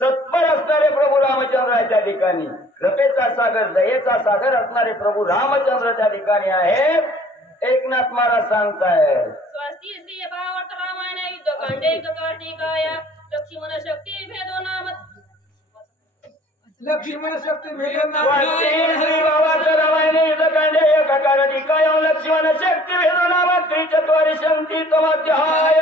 तत्पर असणारे प्रभू रामचंद्र आहे. त्या ठिकाणी कृपेचा सागर, दयेचा सागर असणारे प्रभू रामचंद्र त्या ठिकाणी आहेत. एकनाथ महाराज सांगतायत, स्वास्ती श्री भावार्थ रामायण युद्धकांडे कर्णिकाय. लक्ष्मण शक्ती भेदो नाम. लक्ष्मण शक्ती भेदो नाम. श्री भावार्थ रामायण युद्धकांडे कर्णिकाय. लक्ष्मण शक्ती भेदो नाम. त्रिचत्वारिशंती तमोध्याय.